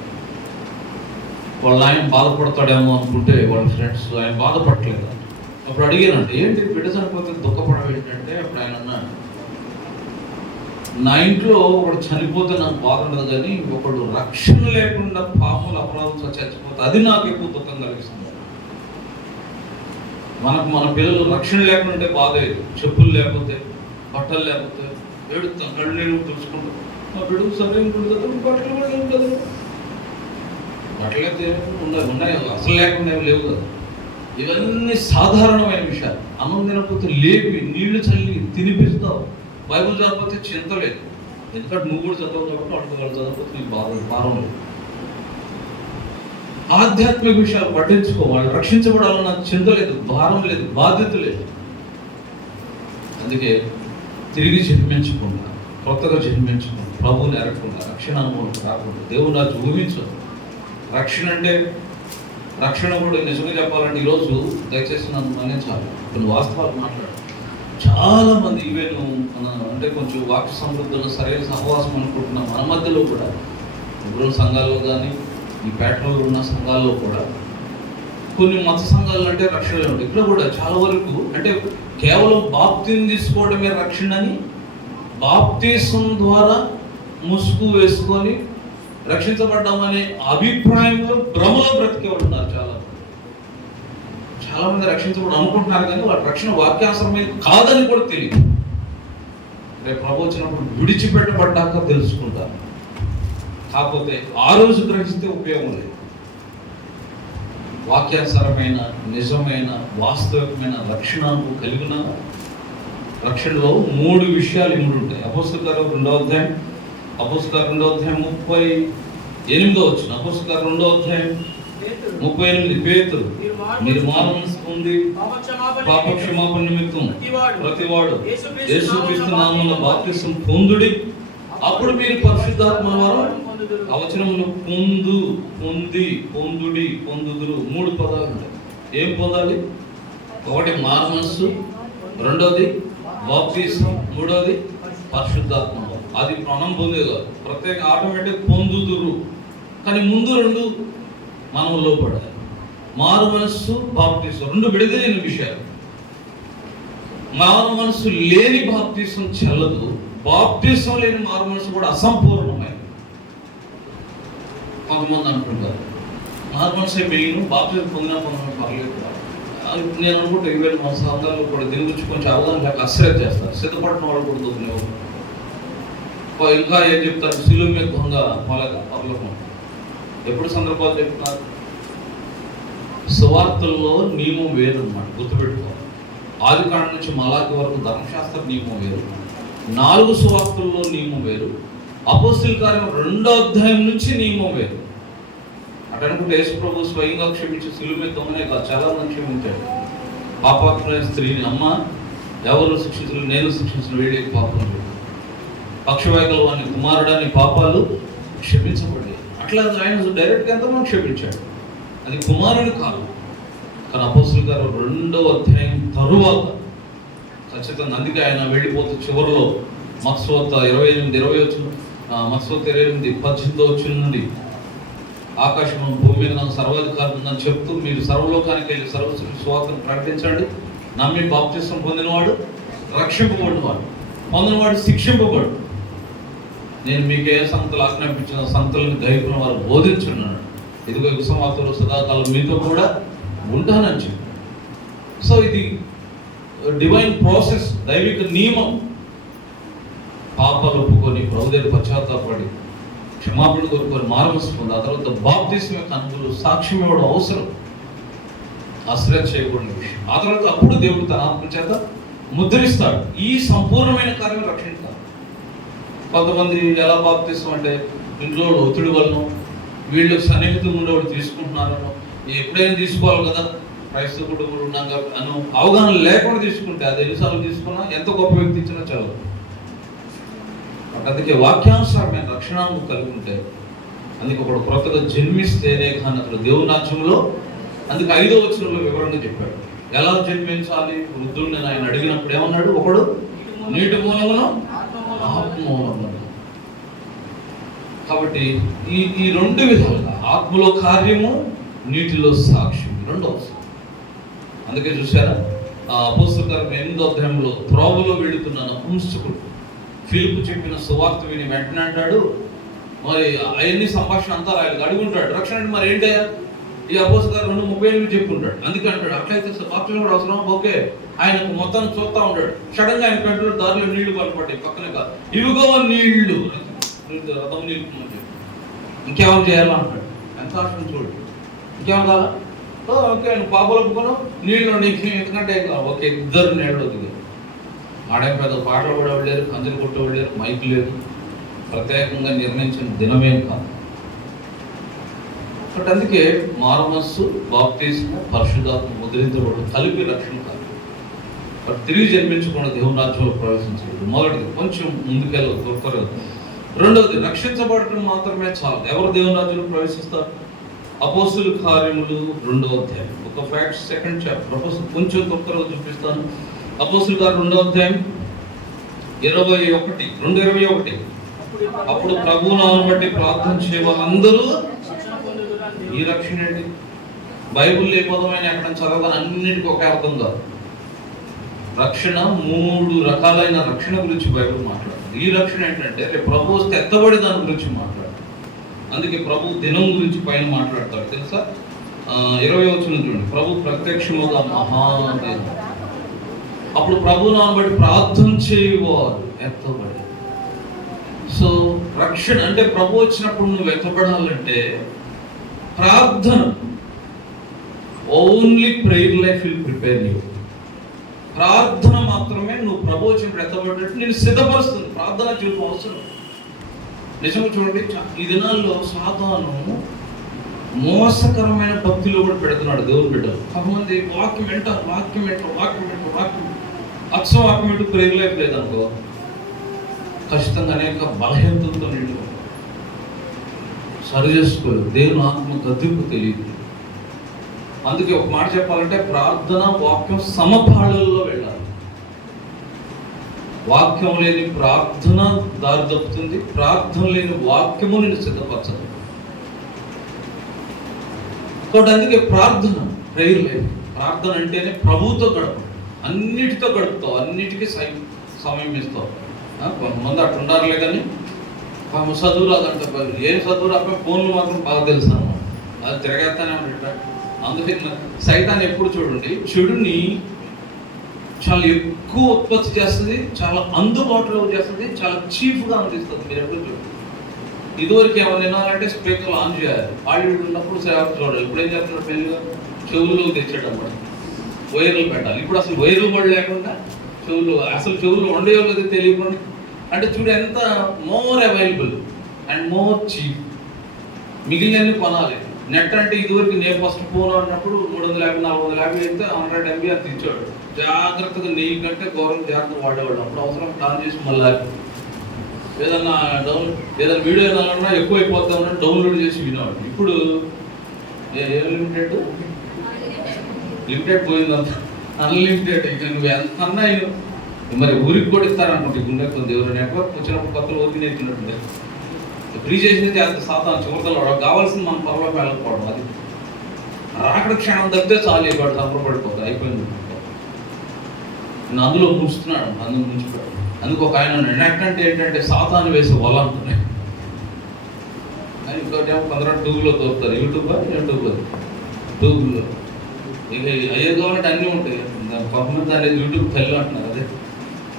వాళ్ళ ఆయన బాధపడతాడేమో అనుకుంటే వాళ్ళ ఫ్రెండ్స్ ఆయన బాధపడలేదు. అప్పుడు అడిగానంటే ఏంటి బిడ్డ చనిపోతే దుఃఖపడడం ఏంటంటే, అప్పుడు ఆయన అన్నాడు, నా ఇంట్లో ఒకడు చనిపోతే నాకు బాధ ఉండదు, కానీ ఒకడు రక్షణ లేకుండా పాపలు అపరాధంతో చచ్చిపోతే అది నాకు ఎక్కువ దుఃఖం కలిగిస్తుంది. మన పిల్లలు రక్షణ లేకుండా ఉంటే బాధ లేదు. చెప్పులు లేకపోతే, బట్టలు లేకపోతే ఏడుస్తాం, కళ్ళు నీళ్ళు తుడుచుకుంటాం. మా బిడ్డకు సరైన బట్టలు కూడా ఏం కదా, బట్టలు అయితే ఉన్నాయి అసలు లేకుండా ఏమి లేవు కదా. ఇవన్నీ సాధారణమైన విషయాలు. అన్నం తినకపోతే లేపి నీళ్లు చల్లి తినిపిస్తావు. బైబుల్ చదవకపోతే చింత లేదు, ఎందుకంటే నువ్వు కూడా చదవవు కాబట్టి వాళ్ళు చదవకపోతే నీకు భారం లేదు. ఆధ్యాత్మిక విషయాలు పట్టించుకో, వాళ్ళు రక్షించబడాలన్న చింత లేదు, భారం లేదు, బాధ్యత లేదు. అందుకే తిరిగి జన్మించకుండా, కొత్తగా జన్మించకుండా, ప్రభువుని ఎరగకుండా, రక్షణ అనుభవం రాకుండా దేవుని రాజు ఊహించదు. రక్షణ కూడా నిజంగా చెప్పాలంటే ఈరోజు దయచేసి నన్ను అనే చాలు కొన్ని వాస్తవాలు మాట్లాడు. చాలా మంది ఈవెన్ అంటే కొంచెం వాక్య సమృద్ధులు సరైన సహవాసం అనుకుంటున్న మన మధ్యలో కూడా ఉగ్రం సంఘాల్లో కానీ ఈ పేటలో ఉన్న సంఘాల్లో కూడా కొన్ని మత సంఘాలు అంటే రక్షణ ఉంటాయి. ఇక్కడ కూడా చాలా వరకు అంటే కేవలం బాప్తిని తీసుకోవడమే రక్షణ అని, బాప్తీసం ద్వారా ముసుగు వేసుకొని రక్షించబడ్డాం అనే అభిప్రాయంలో భ్రమలో బ్రతికే ఉంటున్నారు. చాలా మంది రక్షించబడి అనుకుంటున్నారు, కానీ వాళ్ళ రక్షణ వాక్యాసరమే కాదని కూడా తెలియదు. రేపు ప్రభు వచ్చినప్పుడు విడిచిపెట్టబడ్డాక తెలుసుకుంటారు. కాకపోతే ఆ రోజు గ్రహిస్తే ఉపయోగం లేదు. వాక్యానుసారమైన నిజమైన వాస్తవికమైన రక్షణను కలిగిన రక్షణలో 3 విషయాలు ఇమిడి ఉంటాయి. అపోస్తలుల కార్యం 2వ అధ్యాయం 38వ వచనం. అపోస్తలుల కార్యం 2వ అధ్యాయం 38 పేతురు మీరు మారుమనసు పొంది పాపక్షమాపణ నిమిత్తం ప్రతివాడు యేసుక్రీస్తు నామమున బాప్తిసం పొందుడి, అప్పుడు మీరు పరిశుద్ధాత్మ వరం ఆ వచనములు పొందుడి పొందుదురు 3 పదాలు ఉంటాయి. ఏం పొందాలి? ఒకటి మారుమనస్సు, రెండోది బాప్తిసం, మూడోది పరిశుద్ధాత్మ. అది మనం పొందేది ప్రత్యేక ఆటోమేటిక్ పొందుదురు. కానీ ముందు 2 మనం లోపడాలి. మారు మనస్సు, బాప్తిసం 2 విడదైన విషయాలు. మారు మనస్సు లేని బాప్తిసం చెల్లదు, బాప్తిసం లేని మారు మనస్సు కూడా అసంపూర్ణమైనది. కొంతమంది అనుకుంటారు మారు మనసు మెయిన్, బాప్తిసం పొందినా పర్లేదు. నేను అనుకుంటే ఈవేళ మన సంఘాల్లో కూడా దీని గురించి కొంచెం అవగాహన లేక అశ్రద్ధ చేస్తారు. సిద్ధపడిన వాళ్ళు కూడా దొరికినవారు ఇంకా ఏం చెప్తారు, శిలువ మీద దొంగ పర్లకం. ఎప్పుడు సందర్భాలు చెప్తున్నారు? సువార్తల్లో నియమం వేరు అన్నమాట, గుర్తుపెట్టుకోవాలి. ఆదికాండం నుంచి మలాకి వరకు ధర్మశాస్త్ర నియమం వేరు, 4 సువార్తల్లో నియమం వేరు, అపోస్తలుల కార్యం 2వ అధ్యాయం నుంచి నియమం వేరు. అటనుకుంటే యేసు ప్రభు స్వయంగా క్షమించి శిలువ మీద దొంగనే కాదు, చాలా మంది క్షమించాడు. పాపాత్మైన స్త్రీని, అమ్మ ఎవరు శిక్షించరు, నేను శిక్షించిన వేడి పాపం, పక్షవాయుకల వాని కుమారుడాని పాపాలు క్షమించబడ్డాయి. అట్లా ఆయన డైరెక్ట్గా ఎంతమంది క్షమించాడు, అది కుమారుడు కాదు. కానీ అపోస్తలుల కార్యం 2వ అధ్యాయం తరువాత ఖచ్చితంగా, అందుకే ఆయన వెళ్ళిపోతూ చివరిలో మత్స్వత 28 మత్స్వత 28:18 నుండి ఆకాశం భూమి మీద నాకు సర్వాధికారం ఉందని చెప్తూ మీరు సర్వలోకానికి వెళ్ళి సువార్తను ప్రకటించండి. నమ్మి బాప్తిసం పొందినవాడు రక్షింపబడినవాడు, పొందినవాడు శిక్షింపబడు. నేను మీకు ఏ సంగతులు ఆజ్ఞాపించిన సంగతులను దైవకున్న వారు బోధించున్నాడు. ఇదిగో యుగసమాప్తిలో సదాకాలం మీతో కూడా ఉంటానని చెప్పి. సో ఇది డివైన్ ప్రాసెస్, దైవిక నియమం. పాపాలు ఒప్పుకొని ప్రభు దగ్గర పశ్చాత్తాపడి క్షమాపణ కోరుకొని మారుమనసు పొంది ఆ తర్వాత బాప్తిసం యొక్క అనుభవం సాక్ష్యం ఇవ్వడం అవసరం, అశ్రద్ధ చేయకూడని విషయం. ఆ తర్వాత అప్పుడు దేవుడు తన ఆత్మ చేత ముద్రిస్తాడు. ఈ సంపూర్ణమైన కార్యం రక్షణ కాదు. కొంతమంది ఎలా బాప్తిసం అంటే ఇంట్లో ఒత్తిడి వలన, వీళ్ళు సన్నిహితం ఉండేవాళ్ళు తీసుకుంటున్నారనో, ఎప్పుడైనా తీసుకోవాలి కదా క్రైస్తవ కుటుంబంలో ఉన్నాక అను అవగాహన లేకుండా తీసుకుంటే అది ఎన్నిసార్లు తీసుకున్నా ఎంత గొప్ప వ్యక్తి ఇచ్చినా చాలు. అందుకే వాక్యానుసారమైన రక్షణను కలిగి ఉంటే, అందుకే ఒకడు కొత్తగా జన్మిస్తేనే కానీ అతను దేవుని రాజ్యంలో, అందుకే 5వ వచనంలో వివరంగా చెప్పాడు ఎలా జన్మించాలి. వృద్ధుడిని ఆయన అడిగినప్పుడు ఏమన్నాడు? ఒకడు నీటి మూలమును ఆత్మమూలమును. కాబట్టి ఈ 2 విధాలుగా ఆత్మలో కార్యము, నీటిలో సాక్ష్యం 2 అవసరం. అందుకే చూసారా అపోస్తలుల కార్యం 8వ అధ్యాయంలో త్రోవలో వెళుతున్న నపుంసకుడు ఫిలిప్పు చెప్పిన సువార్త విని వెంటనే అంటాడు, మరి అవన్నీ సంభాషణ అంతా రాయలు అడుగుంటాడు, రక్షణ అంటే మరి ఏంటయ్యా? ఈ అపోస్తలుల కార్యం 2:38 చెప్పుకుంటాడు. అందుకే అంటాడు అట్లయితే బాప్తిసం కూడా అవసరం. ఓకే, ఆయనకు మొత్తం చూస్తూ ఉంటాడు. సడన్గా ఆయన కంట్లో దారిలో నీళ్లు కనపడ్డాయి, పక్కనే కాదు, ఇవిగో నీళ్లు, రథం నీళ్ళు, ఇంకేమైనా చేయాలా అంటాడు. ఎంత ఆశం చూడు, ఇంకేమో కాదా? ఓకే, పాపలు ఒప్పుకోను, నీళ్ళు నీకు ఎందుకంటే ఓకే, 2 నీళ్ళు దిగారు. ఆడే పెద్ద పాటలు కూడా వెళ్ళారు, కంచెలు కొట్టు వెళ్ళారు, మైక్ లేదు, ప్రత్యేకంగా నిర్ణయించిన దినమేం కాదు. బట్ అందుకే మారుమనస్సు, బాప్తిస్ము, పరిశుద్ధాత్మ ముద్రించబడు కలిపి రక్షణ కాదు. బట్ తిరిగి జన్మించకుండా దేవుని రాజ్యంలో ప్రవేశించలేదు. మొదటిది కొంచెం ముందుకెళ్ళదు, త్వరగా. రెండవది రక్షించబడటం మాత్రమే చాలు. ఎవరు దేవుని రాజ్యంలో ప్రవేశిస్తారు? అపోస్తలుల కార్యములు 2వ అధ్యాయం ఒక ఫ్యాక్ట్, 2nd చాప్టర్. కొంచెం త్వరగా చూపిస్తాను. అపోస్తలుల కార్యం 2వ అధ్యాయం 2:21. అప్పుడు ప్రభువు నామమును బట్టి ప్రార్థన చేయ వాళ్ళందరూ ఈ రక్షణ ఏంటి? బైబిల్ ఏ పదమైన ఎక్కడ చదవని అన్నిటికీ ఒక అర్థం కాదు. రక్షణ 3 రకాలైన రక్షణ గురించి బైబిల్ మాట్లాడుతుంది. ఈ రక్షణ ఏంటంటే రేపు ప్రభు వస్తే ఎత్తబడి దాని గురించి మాట్లాడు. అందుకే ప్రభు దినం గురించి పైన మాట్లాడతాడు తెలుసా? 20వ వచనం చూడండి. ప్రభు ప్రత్యక్షముగా అప్పుడు ప్రభునామం బట్టి ప్రార్థన చేయవారు ఎత్తబడి. సో రక్షణ అంటే ప్రభు వచ్చినప్పుడు నువ్వు ఎత్తబడాలంటే ప్రార్థన, only prayer life will prepare you. ప్రార్థన మాత్రమే నువ్వు ప్రభు వచ్చినప్పుడు ఎత్తబడ్డట్టు నేను సిద్ధపరుస్తుంది. ప్రార్థన జీవితం అవసరం. నిజంగా చూడండి, ఈ దినాల్లో సాతాను మోసకరమైన భక్తిలో కూడా పెడుతున్నాడు దేవుని బిడ్డలు. కొంతమంది వాక్యం వింటారు, అక్షం వాక్యం వింటూ ప్రేయర్ లైఫ్ లేదనుకో, ఖచ్చితంగా అనేక బలహీనతలతో నిండి సరి చేసుకోలేదు. దేవుని ఆత్మ గద్దింపు తెలియదు. అందుకే ఒక మాట చెప్పాలంటే ప్రార్థన వాక్యం సమపాళల్లో వెళ్ళాలి. వాక్యం లేని ప్రార్థన దారి తప్పుతుంది, ప్రార్థన లేని వాక్యము నేను సిద్ధపరచదు. కాబట్టి అందుకే ప్రార్థన, ప్రేయర్ లైఫ్. ప్రార్థన అంటేనే ప్రభువుతో గడప, అన్నిటితో గడుపుతావు, అన్నిటికీ సమయం ఇస్తావు. కొంతమంది అట్లా ఉండారులే కానీ చదువు రాదంట. ఏం చదువు రాక ఫోన్లు మాత్రం బాగా తెలుసు అన్నమాట. అది తిరగేస్తానే ఉంటాడు. అందుకే సైతాన్ని ఎప్పుడు చూడండి, చెడుని చాలా ఎక్కువ ఉత్పత్తి చేస్తుంది, చాలా అందుబాటులో చేస్తుంది, చాలా చీప్గా అందిస్తుంది. మీరు ఎప్పుడు చూడండి. ఇదివరకు ఏమైనా వినాలంటే స్పీకర్లు ఆన్ చేయాలి, ఆడి ఉన్నప్పుడు సేవ చూడాలి. ఇప్పుడు ఏం చేస్తున్నారు, పెళ్ళిగా చెవుల్లో తెచ్చాడు అన్నమాట, వైర్లు పెట్టాలి. ఇప్పుడు అసలు వైర్లు కూడా లేకుండా చెవులు ఉండేవాళ్ళది తెలియకుండా. అంటే చూడు ఎంత more available and more cheap. మిగిలినన్ని కొనాలి. నెట్ అంటే ఇదివరకు నేను ఫస్ట్ ఫోన్ అన్నప్పుడు 350, 450 అయితే 100 MB అని తెచ్చాడు. జాగ్రత్తగా నెయ్యి కంటే గౌరవం జాగ్రత్తగా వాడేవాడు. అప్పుడు అవసరం ఆన్ చేసి మళ్ళీ ఏదన్నా ఏదైనా వీడియో వినాలన్నా ఎక్కువ అయిపోతామన్నా డౌన్లోడ్ చేసి వినేవాడు. ఇప్పుడు ఏం లిమిటెడ్ పోయిందంత, అన్లిమిటెడ్. ఇక నువ్వు ఎంత అన్నా మరి ఊరికి కూడా ఇస్తారనుకుంటే గుండె కొంత ఎవరు నెట్వర్క్ వచ్చినప్పుడు కొత్తలు ఊరికి నేర్చుకున్నట్టుండే ఫ్రీ చేసినది అంత సాతాను చివరిలో కావాల్సింది మనం పర్వాలకు వెళ్ళకపోవడం. అది రాకడ క్షణం తగ్గితే చాలు, వాడు సంబరపడిపోతుంది, అయిపోయింది. నేను అందులో ముంచుతున్నాడు, అందులో ముంచిపోయాడు. అందుకు ఒక ఆయన నెట్ అంటే ఏంటంటే సాతాను వేసే వల అంటున్నాయి. ఇంకోటి ఏమో 15 ట్యూబ్లో దొరుకుతారు. యూట్యూబ్ అది ట్యూబ్లో ఇక అయ్యే కావాలంటే అన్నీ ఉంటాయి. కొంతమంది అనేది యూట్యూబ్ తల్లి అంటున్నారు. అదే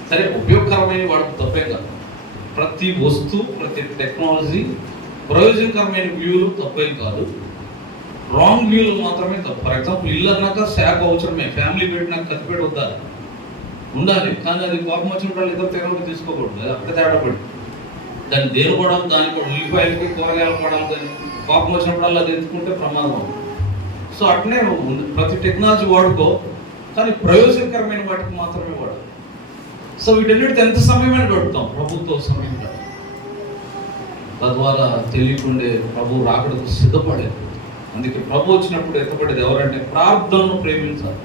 సరే, ఉపయోగకరమైన వాడికి తప్పే కాదు. ప్రతి వస్తువు, ప్రతి టెక్నాలజీ ప్రయోజనకరమైన వ్యూలు తప్పేం కాదు, రాంగ్ వ్యూలు మాత్రమే తప్పు. ఫర్ ఎగ్జాంపుల్, ఇల్లు అన్నాక శాఖ అవసరమే, ఫ్యామిలీ పెట్టినాక ఖర్చుపెట్టి వద్దాలి ఉండాలి. కానీ అది కోపం వచ్చినప్పుడు ఇద్దరు తెగలు తీసుకోకూడదు. అది అక్కడే తేడా పడి దాన్ని దేని పడాలి, దానికి కూడా ఉల్లిపాయలకి కూరగాయలు పడాలి. కానీ కోపం వచ్చినప్పుడు అది ఎత్తుకుంటే ప్రమాదం. సో అట్నే ప్రతి టెక్నాలజీ వాడుకో, కానీ ప్రయోజనకరమైన వాటికి మాత్రమే వాడాలి. సో వీటన్నిటితో ఎంత సమయమైనా గడుపుతాం, ప్రభుత్వ సమయం తద్వారా తెలియకుండే ప్రభు రాకడకు సిద్ధపడేది. అందుకే ప్రభు వచ్చినప్పుడు ఎత్తపడేది ఎవరంటే ప్రార్థనను ప్రేమించాలి.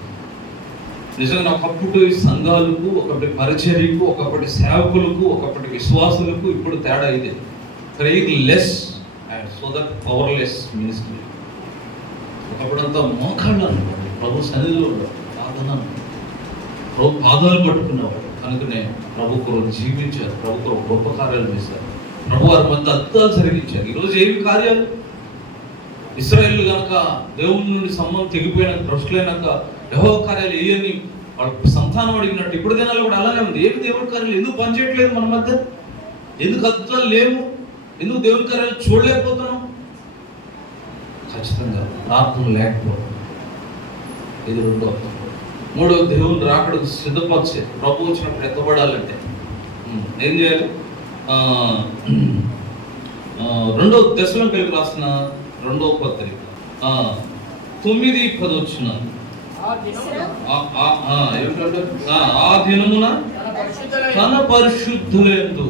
నిజంగా ఒకప్పుడు సంఘాలకు, ఒకప్పటి పరిచర్యకు, ఒకప్పటి సేవకులకు, ఒకప్పటి విశ్వాసులకు ఇప్పుడు తేడా ఇదే. Prayerless and so that powerless ministry. ఒకప్పుడంతా మోకాళ్ళు అనుకోండి, ప్రభు సన్నిధిలో ప్రార్థన, ప్రభు పాదాలు పట్టుకున్నవాడు. కనుకనే ప్రభు కొరకు జీవించారు, ప్రభు కొరకు గొప్ప కార్యాలు చేశారు, ప్రభు వారి మధ్య అద్భుతాలు జరిగించారు. ఈరోజు ఏవి కార్యాలు? ఇశ్రాయేలు కనుక దేవుని నుండి సంబంధం తెగిపోయినాక, భ్రష్టులైనాక యెహోవా కార్యాలు ఏయని వాళ్ళ సంతానం అడిగినట్టు ఇప్పుడు దినాలు కూడా అలానే ఉంది. ఏమి దేవుడి కార్యాలు ఎందుకు పనిచేయట్లేదు మన మధ్య? ఎందుకు అద్భుతాలు లేవు? ఎందుకు దేవుడి కార్యాలు చూడలేకపోతున్నాం? ఖచ్చితంగా ప్రార్థన లేకపోవడం. ఇది రెండో. మూడో, దేవుని రాకడకు సిద్ధపరిచే. ప్రభు వచ్చినప్పుడు ఎత్తబడాలంటే ఏం చేయాలి? 2 దశలోనికైకి రాసిన 2వ పత్రిక 9-10 వచ్చిన ఆ దినమున తన పరిశుద్ధులందు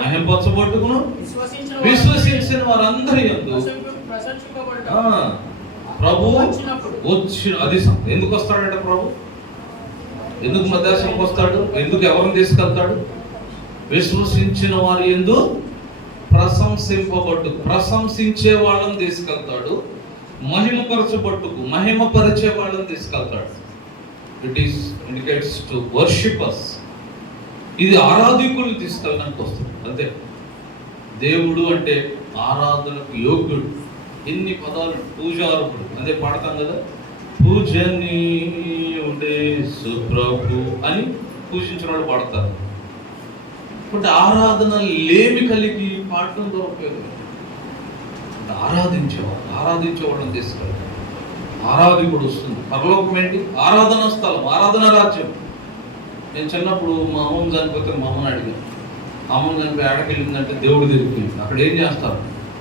మహిమపరచబట్టుకును విశ్వసించిన వారందరి యందు ప్రభు వచ్చిన. అది ఎందుకు వస్తాడంటే ప్రభు ఎందుకు మధ్యాహ్నంకి వస్తాడు? ఎందుకు ఎవరిని తీసుకెళ్తాడు? విశ్వసించిన వారి యందు ప్రశంసించే వాళ్ళని తీసుకెళ్తాడు, మహిమపరిచే వాళ్ళని తీసుకెళ్తాడు. It is indicates to worshippers. ఇది ఆరాధికులను తీసుకెళ్ళడానికి వస్తుంది. అంతే. దేవుడు అంటే ఆరాధనకు యోగ్యుడు. ఎన్ని పదాలు, పూజారుడు, అదే పాడతాం కదా, పూజనీయుడే సుప్రభు అని పూజించిన వాళ్ళు పాడతారు. బట్ ఆరాధన లేమి కలిగి పాడటం దొరకలేదు. ఆరాధించేవాళ్ళని తీసుకెళ్ళాలి. ఆరాధికుడు వస్తుంది. పరలోకం ఏంటి? ఆరాధన స్థలం, ఆరాధన రాజ్యం. నేను చిన్నప్పుడు మా అమ్మమ్మ చనిపోతే మా అమ్మని అడిగాను. అమ్మమ్మ చనిపోయి ఆడకెళ్ళిందంటే దేవుడు తిరిగి అక్కడ ఏం చేస్తారు?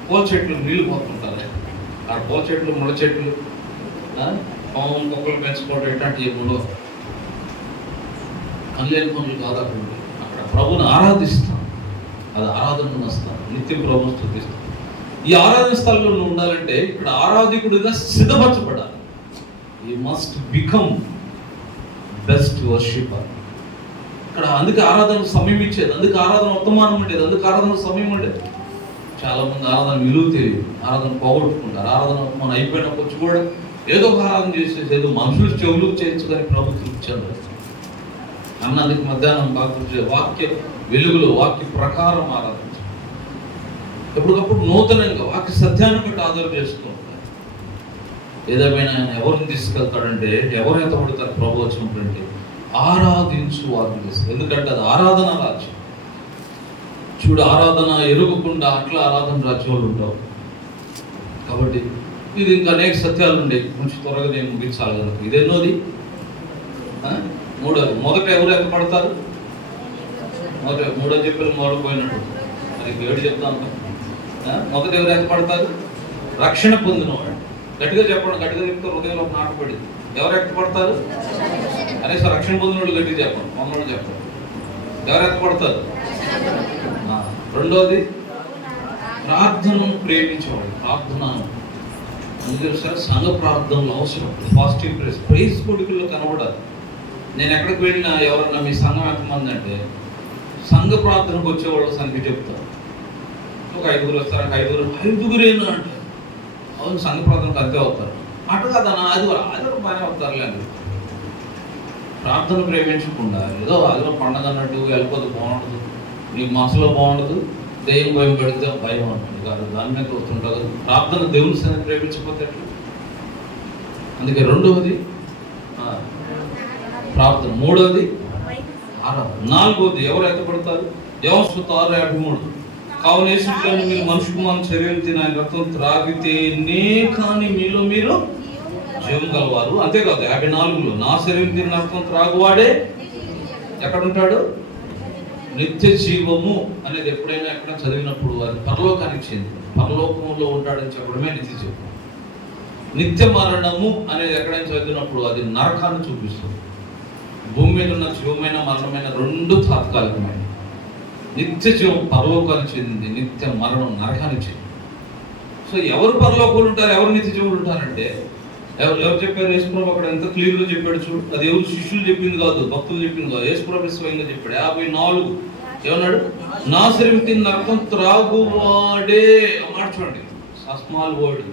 పూల చెట్లు నీళ్ళు పోతుంటారు. ఆ పూల చెట్లు, ముళ్ళ చెట్లు, పాము కుక్కలు పెంచుకోవడం ఇట్లాంటివి ఏముండో అనలేని పనులు కాదు. అక్కడ ప్రభుని ఆరాధిస్తాం. అది ఆరాధన స్థలం. నిత్యం ప్రభుని స్తుతిస్తాం. ఈ ఆరాధన స్థలంలో నువ్వు ఉండాలంటే ఇక్కడ ఆరాధికుడిగా సిద్ధపరచబడాలి. You must become best worshipper. ఇక్కడ అందుకే ఆరాధన సమయం ఇచ్చేది, అందుకే ఆరాధన వర్తమానం ఉండేది, అందుకే ఆరాధన సమయం ఉండేది. చాలా మంది ఆరాధన విలువ తెలియదు, ఆరాధన పోగొట్టుకుంటారు. ఆరాధన వర్తమానం అయిపోయినప్పుడు వచ్చి కూడా ఏదో ఒక ఆరాధన చేసేది, ఏదో మనుషులు చెవులు చేయొచ్చు కానీ ప్రభు తృప్తి అన్నందుకు మధ్యాహ్నం వాక్య వెలుగులో వాక్య ప్రకారం ఆరాధించాలి. ఎప్పటికప్పుడు నూతనంగా వాక్య సత్యాన్ని బట్టి ఆధారం చేస్తూ ఉంటారు. ఏదేమైనా ఆయన ఎవరిని తీసుకెళ్తాడంటే, ఎవరు ఎంతపడతారు ప్రభు వచ్చినప్పుడంటే ఆరాధించు వారిని తీసుకెళ్తారు. ఎందుకంటే అది ఆరాధన రాజ్యం. చూడు, ఆరాధన ఎరుగకుండా అట్లా ఆరాధన రాజ్యంలో ఉంటావు. కాబట్టి ఇది ఇంకా అనేక సత్యాలు ఉండేవి. కొంచెం త్వరగా నేను ముగించాలి కనుక ఇదేనోది మూడోది. మొదట ఎవరు ఎంతపడతారు? మూడో చెప్పారు మొదలుపోయినట్టు. అది 7 చెప్తాను. మొదట ఎవరు ఎంతపడతారు? రక్షణ పొందినవాడు. గట్టిగా చెప్పండి, గట్టిగా చెప్తే హృదయంలో నాటపడింది. ఎవరు ఎంతపడతారు? అనేసి రక్షణ పొందినోడు గట్టిగా చెప్పండి, మమ్మల్ని చెప్పండి. ఎవరు ఎంతపడతారు? రెండోది ప్రార్థనను ప్రేమించేవాడు. ప్రార్థనను అందుకే సార్ సంఘ ప్రార్థనలు అవసరం. పాజిటివ్ ప్రైజ్ కొడుకుల్లో కనబడాలి. నేను ఎక్కడికి వెళ్ళినా ఎవరన్నా మీ సంఘం ఎంతమంది అంటే సంఘ ప్రార్థనకు వచ్చేవాళ్ళ సంఖ్య చెప్తారు. ఒక 5 వస్తారు, 5 అంటారు. అవును, సంఘ ప్రార్థనకు అంతే అవుతారు. అటు కదా ఆదివారం బాగానే అవుతారులే అని. ప్రార్థన ప్రేమించకుండా ఏదో ఆదివారం పండగ అన్నట్టు వెళ్ళిపోతే బాగుండదు, నీకు మనసులో బాగుండదు, దెయ్యం భయం పెడితే భయం ఉంటుంది కాదు, దాని మీద వస్తుంటుంది. ప్రార్థన దేవుని సన్నిధిని ప్రేమించకపోతే ఎట్లా? అందుకే రెండవది ప్రార్థన, మూడవది ఆరాధన, నాలుగవది ఎవరు ఎత్తపడతారు? యోహాను 6:53 కావున యేసుక్రీస్తును మీరు మనుష్య కుమారుని శరీరం తిని ఆయన రక్తం త్రాగితేనే కానీ మీలో మీరు జీవం గలవారు. అంతేకాదు 54లో నా శరీరం తిని రక్తం త్రాగువాడే ఎక్కడుంటాడు? నిత్య జీవము అనేది ఎప్పుడైనా ఎక్కడ చదివినప్పుడు అది పరలోకానికి చెంది పరలోకంలో ఉంటాడని చెప్పడమే నిత్య జీవం. నిత్య మరణము అనేది ఎక్కడైనా చదివినప్పుడు అది నరకాన్ని చూపిస్తుంది. భూమి మీద ఉన్న జీవమైన మరణమైన రెండు తాత్కాలికమైన. నిత్య జీవం పరలోకానికి చెందింది, నిత్య మరణం నరకానికి చెందింది. సో ఎవరు పరలోకంలో ఉంటారు, ఎవరు నిత్య జీవులు ఉంటారంటే ఎవరు చెప్పారు? యేసుప్రభు అక్కడ ఎంత క్లియర్గా చెప్పాడు చూడు. అది ఎవరు శిష్యులు చెప్పింది కాదు, భక్తులు చెప్పింది కాదు, యేసుప్రభు స్వయంగా చెప్పాడు. 54 ఏమన్నాడు? నా శరీరం తిని రక్తం త్రాగువాడే. మాట చూడండి, స్మాల్ వర్డ్.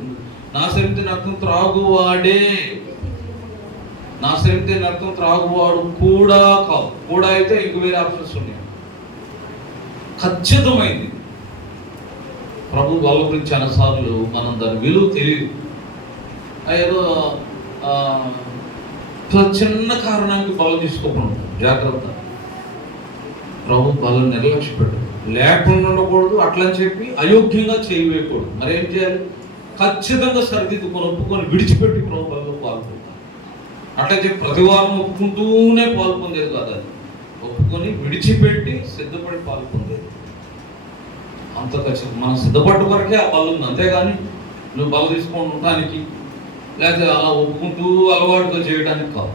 నా శరీరం తిని రక్తం త్రాగువాడే. నా శరీరం తిని రక్తం త్రాగువాడు కూడా కాదు. కూడా అయితే ఇంక వేరే ఆప్షన్స్ ఉన్నాయి. ఖచ్చితమైంది. ప్రభు వాళ్ళ గురించి చాలాసార్లు మనం దాని విలువ తెలియదు. ఏదో చిన్న కారణానికి బలం తీసుకోకుండా జాగ్రత్త. ప్రభు బలం నిర్లక్ష్య పెట్టదు, లేకుండా ఉండకూడదు, అట్లని చెప్పి అయోగ్యంగా చేయవేయకూడదు. మరి ఏం చేయాలి? ఖచ్చితంగా సరిదిద్దుకొని ఒప్పుకొని విడిచిపెట్టి ప్రభు బలంలో పాల్గొంటాం. అట్లా చెప్పి ప్రతివారం ఒప్పుకుంటూనే పాల్పొందేది కాదు. అది ఒప్పుకొని విడిచిపెట్టి సిద్ధపడి పాల్పొందేది. అంత ఖచ్చితంగా మనం సిద్ధపడ్డ వరకే ఆ బలం ఉంది. అంతేగాని నువ్వు బలం తీసుకొని ఉండటానికి లేకపోతే అలా ఒప్పుకుంటూ అలవాటుగా చేయడానికి కాదు.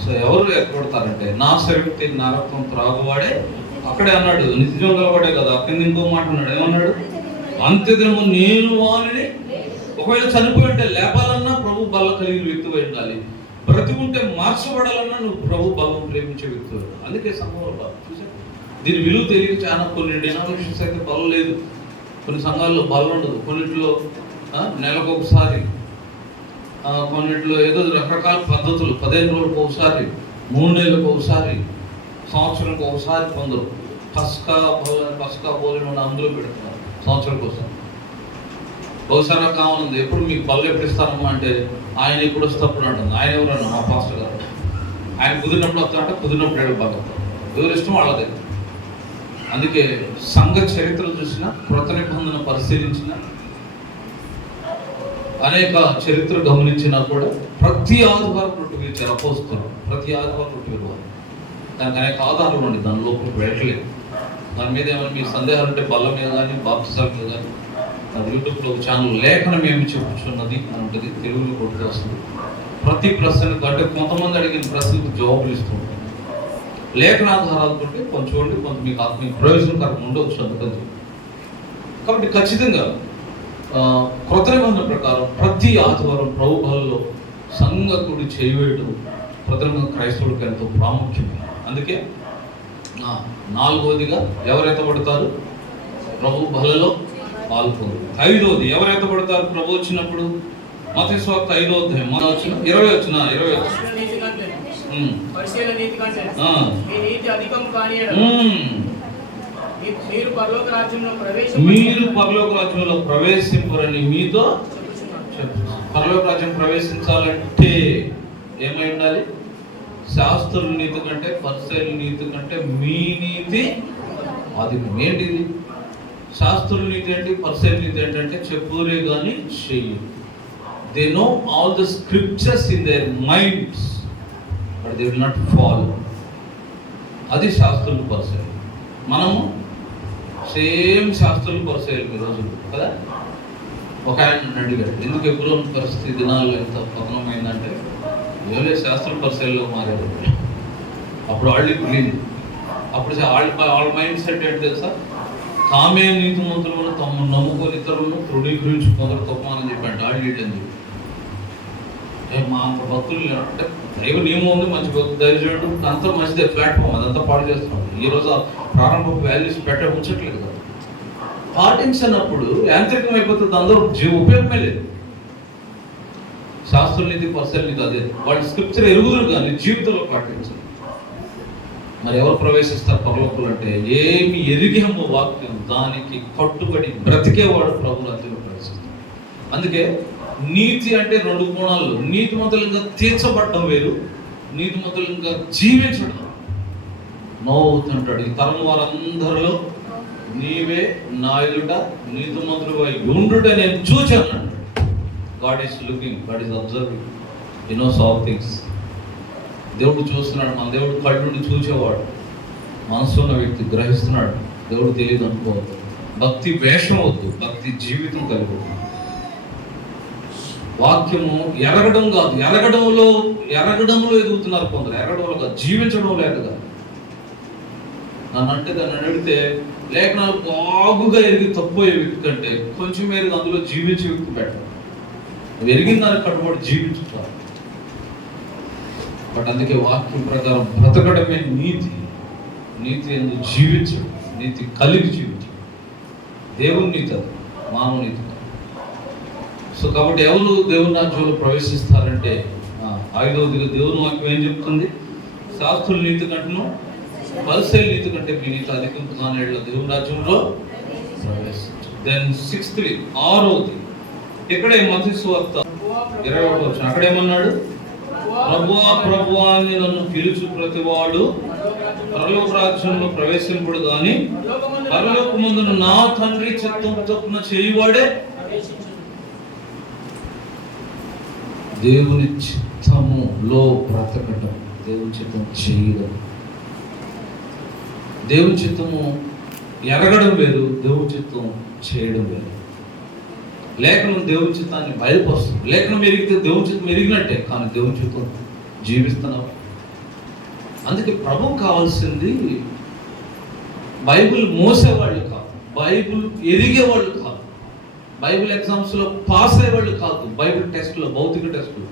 సో ఎవరు ఏర్పడతారంటే నా శరీరం తిని నా రక్తం త్రాగువాడే. అక్కడే అన్నాడు నిత్యం గలవాడే కదా. అక్కడ ఇంకో మాట అన్నాడు, ఏమన్నాడు? అంత్యదినము నేను వానిని. ఒకవేళ చనిపోయి ఉంటే లేపాలన్నా ప్రభు బలం కలిగిన వ్యక్తివై ఉండాలి. బ్రతికుంటే మార్చబడాలన్నా నువ్వు ప్రభు బలం ప్రేమించే వ్యక్తి. అందుకే సంఘంలో చూసా దీని విలువ తెలియక చాలా కొన్ని డినామినేషన్స్ అయితే బలం లేదు, కొన్ని సంఘాల్లో బలం ఉండదు, కొన్నిట్లో నెలకు ఒకసారి, కొన్నిట్లో ఏదో రకరకాల పద్ధతులు 15 రోజులకు ఒకసారి, 3 నెలలకు ఒకసారి, సంవత్సరానికి ఒకసారి కొందరు పస్కా భోజనం అందులో పెడుతున్నారు సంవత్సరానికి ఒకసారి. బహుశా నాకు కావాలంది ఎప్పుడు మీకు పళ్ళు ఎప్పుడు ఇస్తారమ్మా అంటే ఆయన ఎప్పుడు వస్తప్పుడు అంటుంది. ఆయన ఎవరన్నా మా పాస్టర్ గారు. ఆయన కుదిరినప్పుడు వస్తారంటే కుదిరినప్పుడు ఏడు బాగా ఎవరు ఇష్టం వాళ్ళదే. అందుకే సంఘ చరిత్రలు చూసిన, కృత నిబంధన పరిశీలించిన, అనేక చరిత్ర గమనించినా కూడా ప్రతి ఆదివారం రొట్టె విరిచారు అపోస్తలులు. ప్రతి ఆదివారం రొట్టె విరివారు. దానికి అనేక ఆధారాలు ఉండి దాని లోపలికి వెళ్ళట్లేదు. దాని మీద ఏమైనా మీ సందేహాలు ఉంటే బల్ల మీద కానీ బాప్తిసాల మీద కానీ యూట్యూబ్లో ఒక ఛానల్ లేఖనం ఏమి చెప్పుచున్నది అని ఉంటుంది, తెలుగులో కొడుతూ వస్తుంది. ప్రతి ప్రశ్నకు అంటే కొంతమంది అడిగిన ప్రశ్నకు జవాబులు ఇస్తూ ఉంటాం. లేఖనాధారాలతో కొంచెం ఉండి కొంత మీకు ఆత్మీయ ప్రయోజనకరంగా ఉండవచ్చు అందుకని. కాబట్టి ఖచ్చితంగా కృత నిబంధన ప్రకారం ప్రతి ఆదివారం ప్రభు బలలో సంఘకుడు చేయవేయడం కృత నిబంధన క్రైస్తవుడికి ఎంతో ప్రాముఖ్యమే. అందుకే నాలుగవదిగా ఎవరైతే పడతారు ప్రభు బలలో పాల్గొంటారు. ఐదవది ఎవరైతే పడతారు ప్రభు వచ్చినప్పుడు మత్తయి సువార్త 5వ అధ్యాయం 20 వచ్చిన మీరు పరలోక రాజ్యంలో ప్రవేశింపరని మీతో పరలోక రాజ్యం ప్రవేశించాలంటే ఏమై ఉండాలి? శాస్త్రుల నీతి కంటే పరిసయ్యుల నీతి కంటే మీ నీతి అధికం. ఏంటిది? శాస్త్రుల నీతి ఏంటి, పరిసయ్యుల నీతి ఏంటంటే చెప్పురే కానీ చెయ్యి. They know all the scriptures in there minds but they will not follow. అది శాస్త్రులు పరిసయ్యులు. మనము సేమ్ శాస్త్రులు పరిసయ్యులు ఈరోజు కదా. ఒక ఆయన అడిగాడు, ఎందుకు ఎప్పుడో పరిస్థితి దినాల్లో ఎంత పతనమైందంటే ఏదో శాస్త్రుల పరిసయ్యుల్లో మారారు. అప్పుడు వాళ్ళు క్లీన్. అప్పుడు వాళ్ళ మైండ్ సెట్ ఏంటి తెలుసా? తామే నీతిమంతులు తమ నమ్ముకొని ఇతరులను తృణీకరించి కొందరు తప్పమని చెప్పండి. వాళ్ళు ఏంటని చెప్పి మా అంత భక్తులు అంటే దైవ నియమం ఉంది, మంచి దైవజనుడు అంతా మంచిదే, ప్లాట్ఫామ్ అదంతా పాడు చేస్తున్నాడు. ఈరోజు ప్రారంభ వాల్యూస్ ఉంచట్లేదు కదా. పాటించినప్పుడు యాంత్రికం అయిపోతుంది, అందరూ ఉపయోగమే లేదు. శాస్త్ర నీతి పర్సనల్ నీతి అదే. వాళ్ళు స్క్రిప్చర్ ఎరుగుదురు కానీ జీవితంలో పాటించారు. మరి ఎవరు ప్రవేశిస్తారు పరలోకంలో అంటే ఏమి ఎరిగేమో వాక్యం దానికి కట్టుబడి బ్రతికేవాడు ప్రభు రాజ్యంలో ప్రవేశిస్తాడు. అందుకే నీతి అంటే 2 కోణాలు. నీతిమంతులంగా తీర్చబడడం వేరు, నీతిమంతులంగా జీవించడం. నవ్వుతుంటాడు, ఈ తరం వారందరిలో నీవే నా ఎదుట నీతిమంతుడివై ఉండుట నేను చూచాను. God is looking, God is observing, he knows all things. దేవుడు చూస్తున్నాడు. మన దేవుడు కళ్ళు నుండి చూచేవాడు. మనసు ఉన్న వ్యక్తి గ్రహిస్తున్నాడు. దేవుడు తెలియదు అనుకోవద్దు. భక్తి వేషం వద్దు, భక్తి జీవితం కలిగి. వాక్యము ఎరగడం కాదు, ఎరగడంలో ఎదుగుతున్నారు కొందరు. ఎరగడంలో కాదు, జీవించడం లేకగా. నన్ను అడిగితే లేఖనాలు బాగుగా ఎరిగి తప్పోయే వ్యక్తి కంటే కొంచెం ఎరిగి అందులో జీవించే వ్యక్తి బెటర్. ఎరిగిన దానికి కట్టుబడి జీవించుతారు. బట్ అందుకే వాక్యం ప్రకారం బ్రతకడమే నీతి. నీతి ఎందుకు జీవించడం, నీతి కలిగి జీవించడం. దేవుని నీతి అది, మానవ నీతి. సో కాబట్టి ఎవరు దేవుని రాజ్యంలో ప్రవేశిస్తారంటే 5వదిగా దేవుని వాక్యం ఏం చెప్తుంది? శాస్త్రుల నీతి కంటేను పరిసయ్యుల నీతి కంటే మీ నీతి అధికం కానేళ్ళ దేవుని రాజ్యంలో ప్రవేశించు. దెన్ 6వది ఇక్కడే మత్తయి సువార్త 21 వచ్చిన అక్కడేమన్నాడు? ప్రభువా ప్రభువా అని నన్ను పిలుచు ప్రతివాడు పరలోక రాజ్యంలో ప్రవేశింపుడు గాని పరలోకమందున నా తండ్రి చిత్తం చొప్పున చేయువాడే. దేవుని చిత్తములో బ్రతకటం, దేవుని చిత్తం చేయడం. దేవుని చిత్తము ఎరగడం వేరు, దేవుని చిత్తం చేయడం వేరు. లేఖనం దేవుని చిత్తాన్ని బయలుపరుస్తుంది. లేఖనం ఎరిగితే దేవుని చిత్తం ఎరిగినట్టే, కానీ దేవుని చిత్తం జీవిస్తున్నాం. అందుకే ప్రభువు కావాల్సింది బైబిల్ మోసేవాళ్ళు కాదు, బైబిల్ ఎరిగేవాళ్ళు కాదు, బైబిల్ ఎగ్జామ్స్లో పాస్ అయ్యేవాళ్ళు కాదు, బైబిల్ టెస్ట్లో భౌతిక టెస్టులు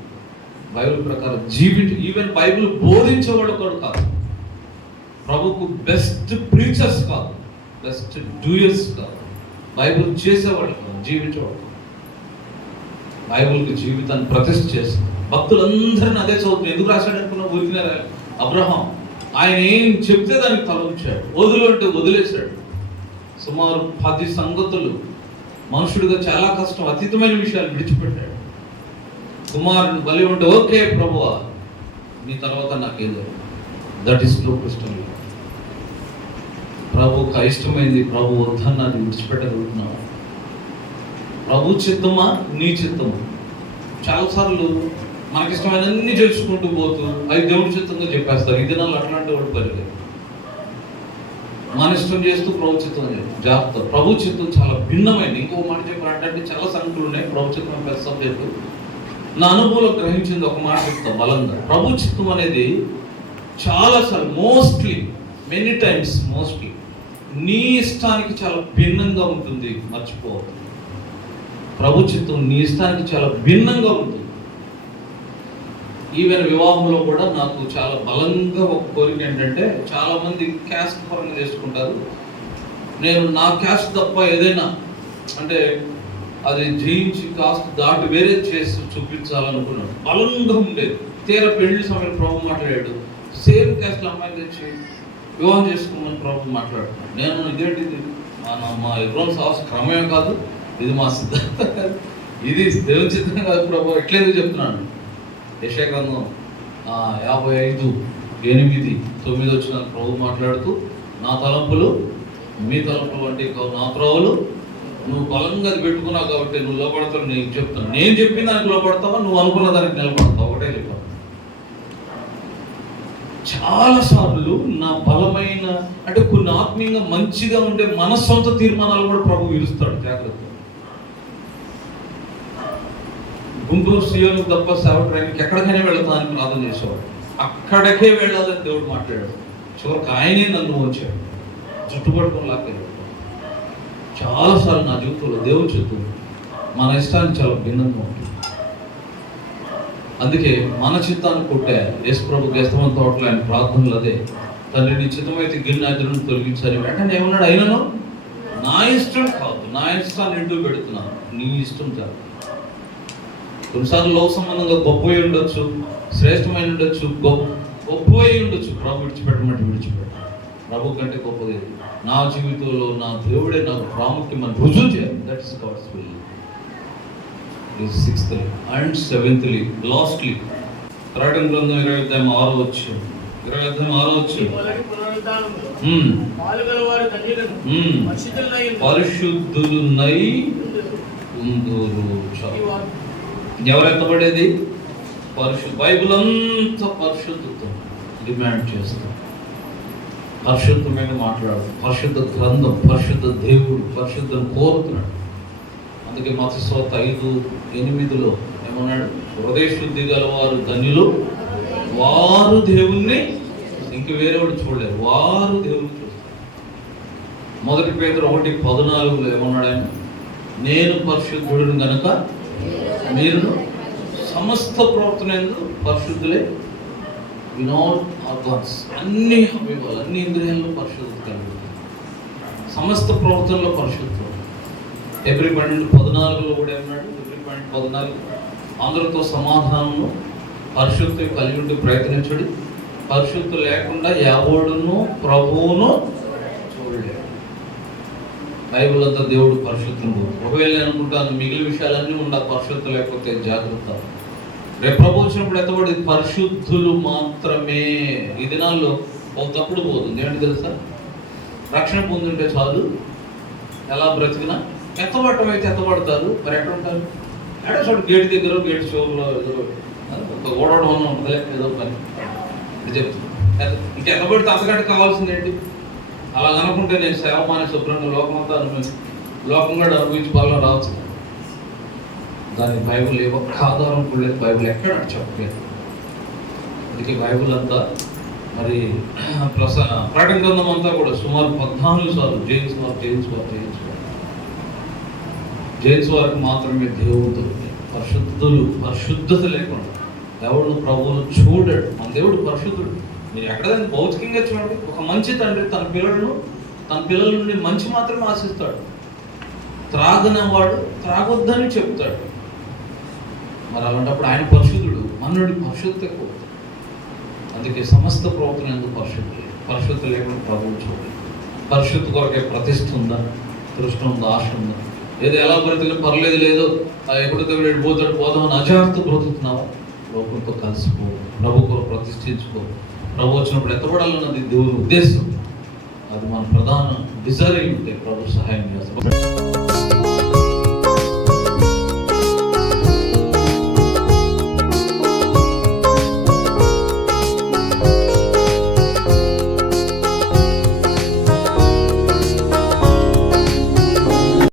బైబిల్ ప్రకారం జీవించి ఈవెన్ బైబిల్ బోధించేవాళ్ళు కూడా కాదు. ప్రభుకు బెస్ట్ ప్రీచర్స్ కాదు, బెస్ట్ డూయర్స్ కాదు, బైబిల్ చేసేవాళ్ళు కాదు, జీవించేవాళ్ళు. బైబిల్కి జీవితాన్ని ప్రతిష్ఠ చేస్తుంది. భక్తులందరినీ అదే చదువుతుంది. ఎందుకు రాశాడు అనుకున్న ఊరికిన అబ్రహాం ఆయన ఏం చెప్తే దానికి తల ఉంచాడు, వదులు అంటే వదిలేశాడు. సుమారు 10 సంగతులు మనుషుడిగా చాలా కష్టం, అతీతమైన విషయాలు విడిచిపెట్టాడు. కుమారుని బలి ఉంటే ఓకే ప్రభువా, నీ తర్వాత నాకేదో. That is true Christian. ప్రభువుకు ఇష్టమైంది ప్రభు వద్దన్నది విడిచిపెట్టగలుగుతున్నావు. ప్రభు చిత్తమా నీ చిత్తమా? చాలాసార్లు మనకిష్టమైన అన్ని తెలుసుకుంటూ పోతూ అది దేవుడి చిత్తంగా చెప్పేస్తారు. ఈ దినాలు అట్లాంటి వాడు పరిలేదు. మన ఇష్టం చేస్తూ ప్రభు చిత్తం జాగ్రత్త. ప్రభు చిత్తం చాలా భిన్నమైంది. ఇంకో మాట చెప్పాలంటే చాలా సంఖ్యలు ఉన్నాయి. ప్రభు చిత్తం పెద్ద సబ్జెక్టు. నా అనుభవంలో గ్రహించింది ఒక మాట చెప్తా బలంగా. ప్రభు చిత్తం అనేది చాలాసార్లు మెనీ టైమ్స్ నీ ఇష్టానికి చాలా భిన్నంగా ఉంటుంది. మర్చిపోవద్దు, ప్రభు చిత్తం నీ ఇష్టానికి చాలా భిన్నంగా ఉంటుంది. ఈవెన్ వివాహంలో కూడా నాకు చాలా బలంగా ఒక కోరిక ఏంటంటే, చాలా మంది క్యాస్ట్ పరంగా చేసుకుంటారు. నేను నా క్యాస్ట్ తప్ప ఏదైనా అంటే అది జయించి కాస్ట్ దాటి వేరే చేసి చూపించాలనుకున్నాను. బలంగా ఉండేది. తీర పెళ్లి సమయంలో ప్రభు మాట్లాడాడు. సేమ్ క్యాస్ట్ అమ్మాయిని తెచ్చి వివాహం చేసుకోమని ప్రభు మాట్లాడుతున్నాడు. నేను ఇదేంటిది మా ఎవ్రోన్ సాహస క్రమమే కాదు, ఇది మా సిద్ధాంతం కాదు, ఇది దేవుని చిత్తం కాదు ప్రభు, ఎట్లేదు చెప్తున్నాను. యెషయా గ్రంథం 55:8-9 వచ్చిన ప్రభు మాట్లాడుతూ, నా తలంపులు మీ తలంపులు వంటి నా త్రోవలు నువ్వు బలంగా అది పెట్టుకున్నావు కాబట్టి నువ్వు లోపడతావు. నీకు చెప్తాను, నేను చెప్పిన దానికి లోపడతావా, నువ్వు అనుకున్న దానికి నిలబడతావు. ఒకటే చెప్పాను. చాలాసార్లు నా బలమైన అంటే కొన్ని ఆత్మీయంగా మంచిగా ఉండే మన సొంత తీర్మానాలు కూడా ప్రభు విరుస్తాడు. జాగ్రత్త. గుంటూరు సీఎం తప్ప సేవకుడానికి ఎక్కడికైనా వెళతానని ప్రార్థన చేసేవాడు. అక్కడికే వెళ్ళాలని దేవుడు మాట్లాడాడు. చివరికి ఆయనే నన్ను వచ్చాడు, చుట్టుపట్టుకుని లాక్కెళ్ళాడు. చాలాసార్లు నా జీవితంలో దేవుడు చెప్తుంది మన ఇష్టానికి చాలా భిన్నంగా ఉంటుంది. అందుకే మన చిత్తాన్ని కొట్టే యేసు ప్రభు గెస్తమని తోటలో ఆయన ప్రార్థనలు అదే, తండ్రి నీ చిత్తమైతే గిన్నె ఎదురును తొలగించాలి. వెంటనే ఏమన్నాడు, అయినను నా ఇష్టం కాదు, నా ఇష్టాన్ని ఇంటూ పెడుతున్నాను, నీ ఇష్టం చాలు. కొన్నిసార్లు లోక సంబంధంగా గొప్ప ఉండొచ్చు, శ్రేష్టమైన ఉండొచ్చు, గొప్ప ఉండొచ్చు. ప్రభు విడిచిపెట్ట ప్రభు కంటే గొప్పది నా జీవితంలో నా దేవుడే నాకు ప్రాముఖ్యం అని రుజువు చేయాలి. That is God's will. 6th and 7th lastly ప్రకటన గ్రంథం 25:6 పరిశుద్ధులునై ఉందురు. ఎవరెత్తబడేది? బైబిల్ అంతా పరిశుద్ధత్వం డిమాండ్ చేస్తాం. పరిశుద్ధమైన మాట్లాడు, పరిశుద్ధ గ్రంథం, పరిశుద్ధ దేవుడు, పరిశుద్ధం కోరుతున్నాడు. అందుకే మత్తయి 5:8 ఏమన్నాడు, హృదయ శుద్ధి గలవారు ధన్యులు, వారు దేవుణ్ణి ఇంక వేరేవాడు చూడలేరు, వారు దేవుణ్ణి చూస్తారు. 1 పేతురు 1:14 ఏమన్నాడు ఆయన, నేను పరిశుద్ధుడిని గనుక మీరు సమస్త ప్రవర్తనందు పరిశుద్ధులే. వినోద్ ఆర్గాన్స్ అన్ని అవయవాలు, అన్ని ఇంద్రియాల్లో పరిశుద్ధత కలిగి సమస్త ప్రవర్తనలో పరిశుద్ధం. Hebrews 12:14 కూడా ఏమన్నాడు, Hebrews 12:14 అందరితో సమాధానము పరిశుద్ధ కలిగి ఉండి ప్రయత్నించడు, పరిశుద్ధ లేకుండా ఎవడును ప్రభువును చూడలేడు. బైబిల్ అంతా దేవుడు పరిశుద్ధుడు. ఒకవేళ నేను అనుకుంటాను మిగిలిన విషయాలన్నీ ఉండాలి, పరిశుద్ధ లేకపోతే జాగ్రత్త. రేపు ప్రభు వచ్చినప్పుడు ఎత్తబడి పరిశుద్ధులు మాత్రమే. ఈ దినాల్లో ఒక తప్పుడు పోతుంది ఏంటి తెలుసా, రక్షణ పొందుంటే చాలు, ఎలా బ్రతికినా ఎత్తబడటం అయితే ఎత్తబడతారు. మరి ఎక్కడ ఉంటారు? ఎక్కడ చూడు, గేట్ దగ్గర, గేట్ షోలో ఏదో ఓడవడం ఉంటుంది, ఏదో పని ఇది చెప్తుంది. ఇంకెత్తబడితే అంతకంటే కావాల్సింది ఏంటి? అలా అనుకుంటే నేను సేవ మానే శుభ్రంగా లోకమంతా లోకం కూడా అనుభవించి పాలన రావచ్చు. దానికి బైబుల్ ఏ ఒక్క ఆధారం కూడా లేదు. బైబుల్ ఎక్కడ చెప్పలేదు. అందుకే బైబుల్ అంతా మరి ప్రకటన గ్రంథం అంతా కూడా సుమారు 14 సార్లు జేమ్స్ వారికి మాత్రమే దేవుడు పరిశుద్ధత లేకుండా ఎవడు ప్రభువును చూడడు. మన దేవుడు పరిశుద్ధుడు. మీరు ఎక్కడైనా భౌతికంగా చూడండి, ఒక మంచి తండ్రి తన పిల్లల నుండి మంచి మాత్రమే ఆశిస్తాడు. త్రాగనవాడు త్రాగొద్దని చెప్తాడు. మరి అలాంటప్పుడు ఆయన పరిశుద్ధుడు, మననుడి పరిశుద్ధత ఎక్కువ. అందుకే సమస్త ప్రవర్తన ఎందుకు పరిశుద్ధత లేకుండా ప్రభువు చూడండి. పరిశుద్ధ కొరకే ప్రతిష్ఠ ఉందా, దృష్టి ఉందా, ఆశ ఉందా? ఏదో ఎలా బ్రతికినా పర్లేదు లేదు ఎప్పుడు దేవుడు పోతాడు పోదామని అజాగ్రత్త బ్రతుకుతున్నావా? లోకంతో కలిసిపో, ప్రభు కొరకు ప్రతిష్ఠించుకో. ప్రభు వచ్చినప్పుడు ఎత్తబడాలన్నది దేవుని ఉద్దేశం. అది మన ప్రధాన డిజైర్ అయి ఉంటే ప్రభు సహాయం చేస్తాం.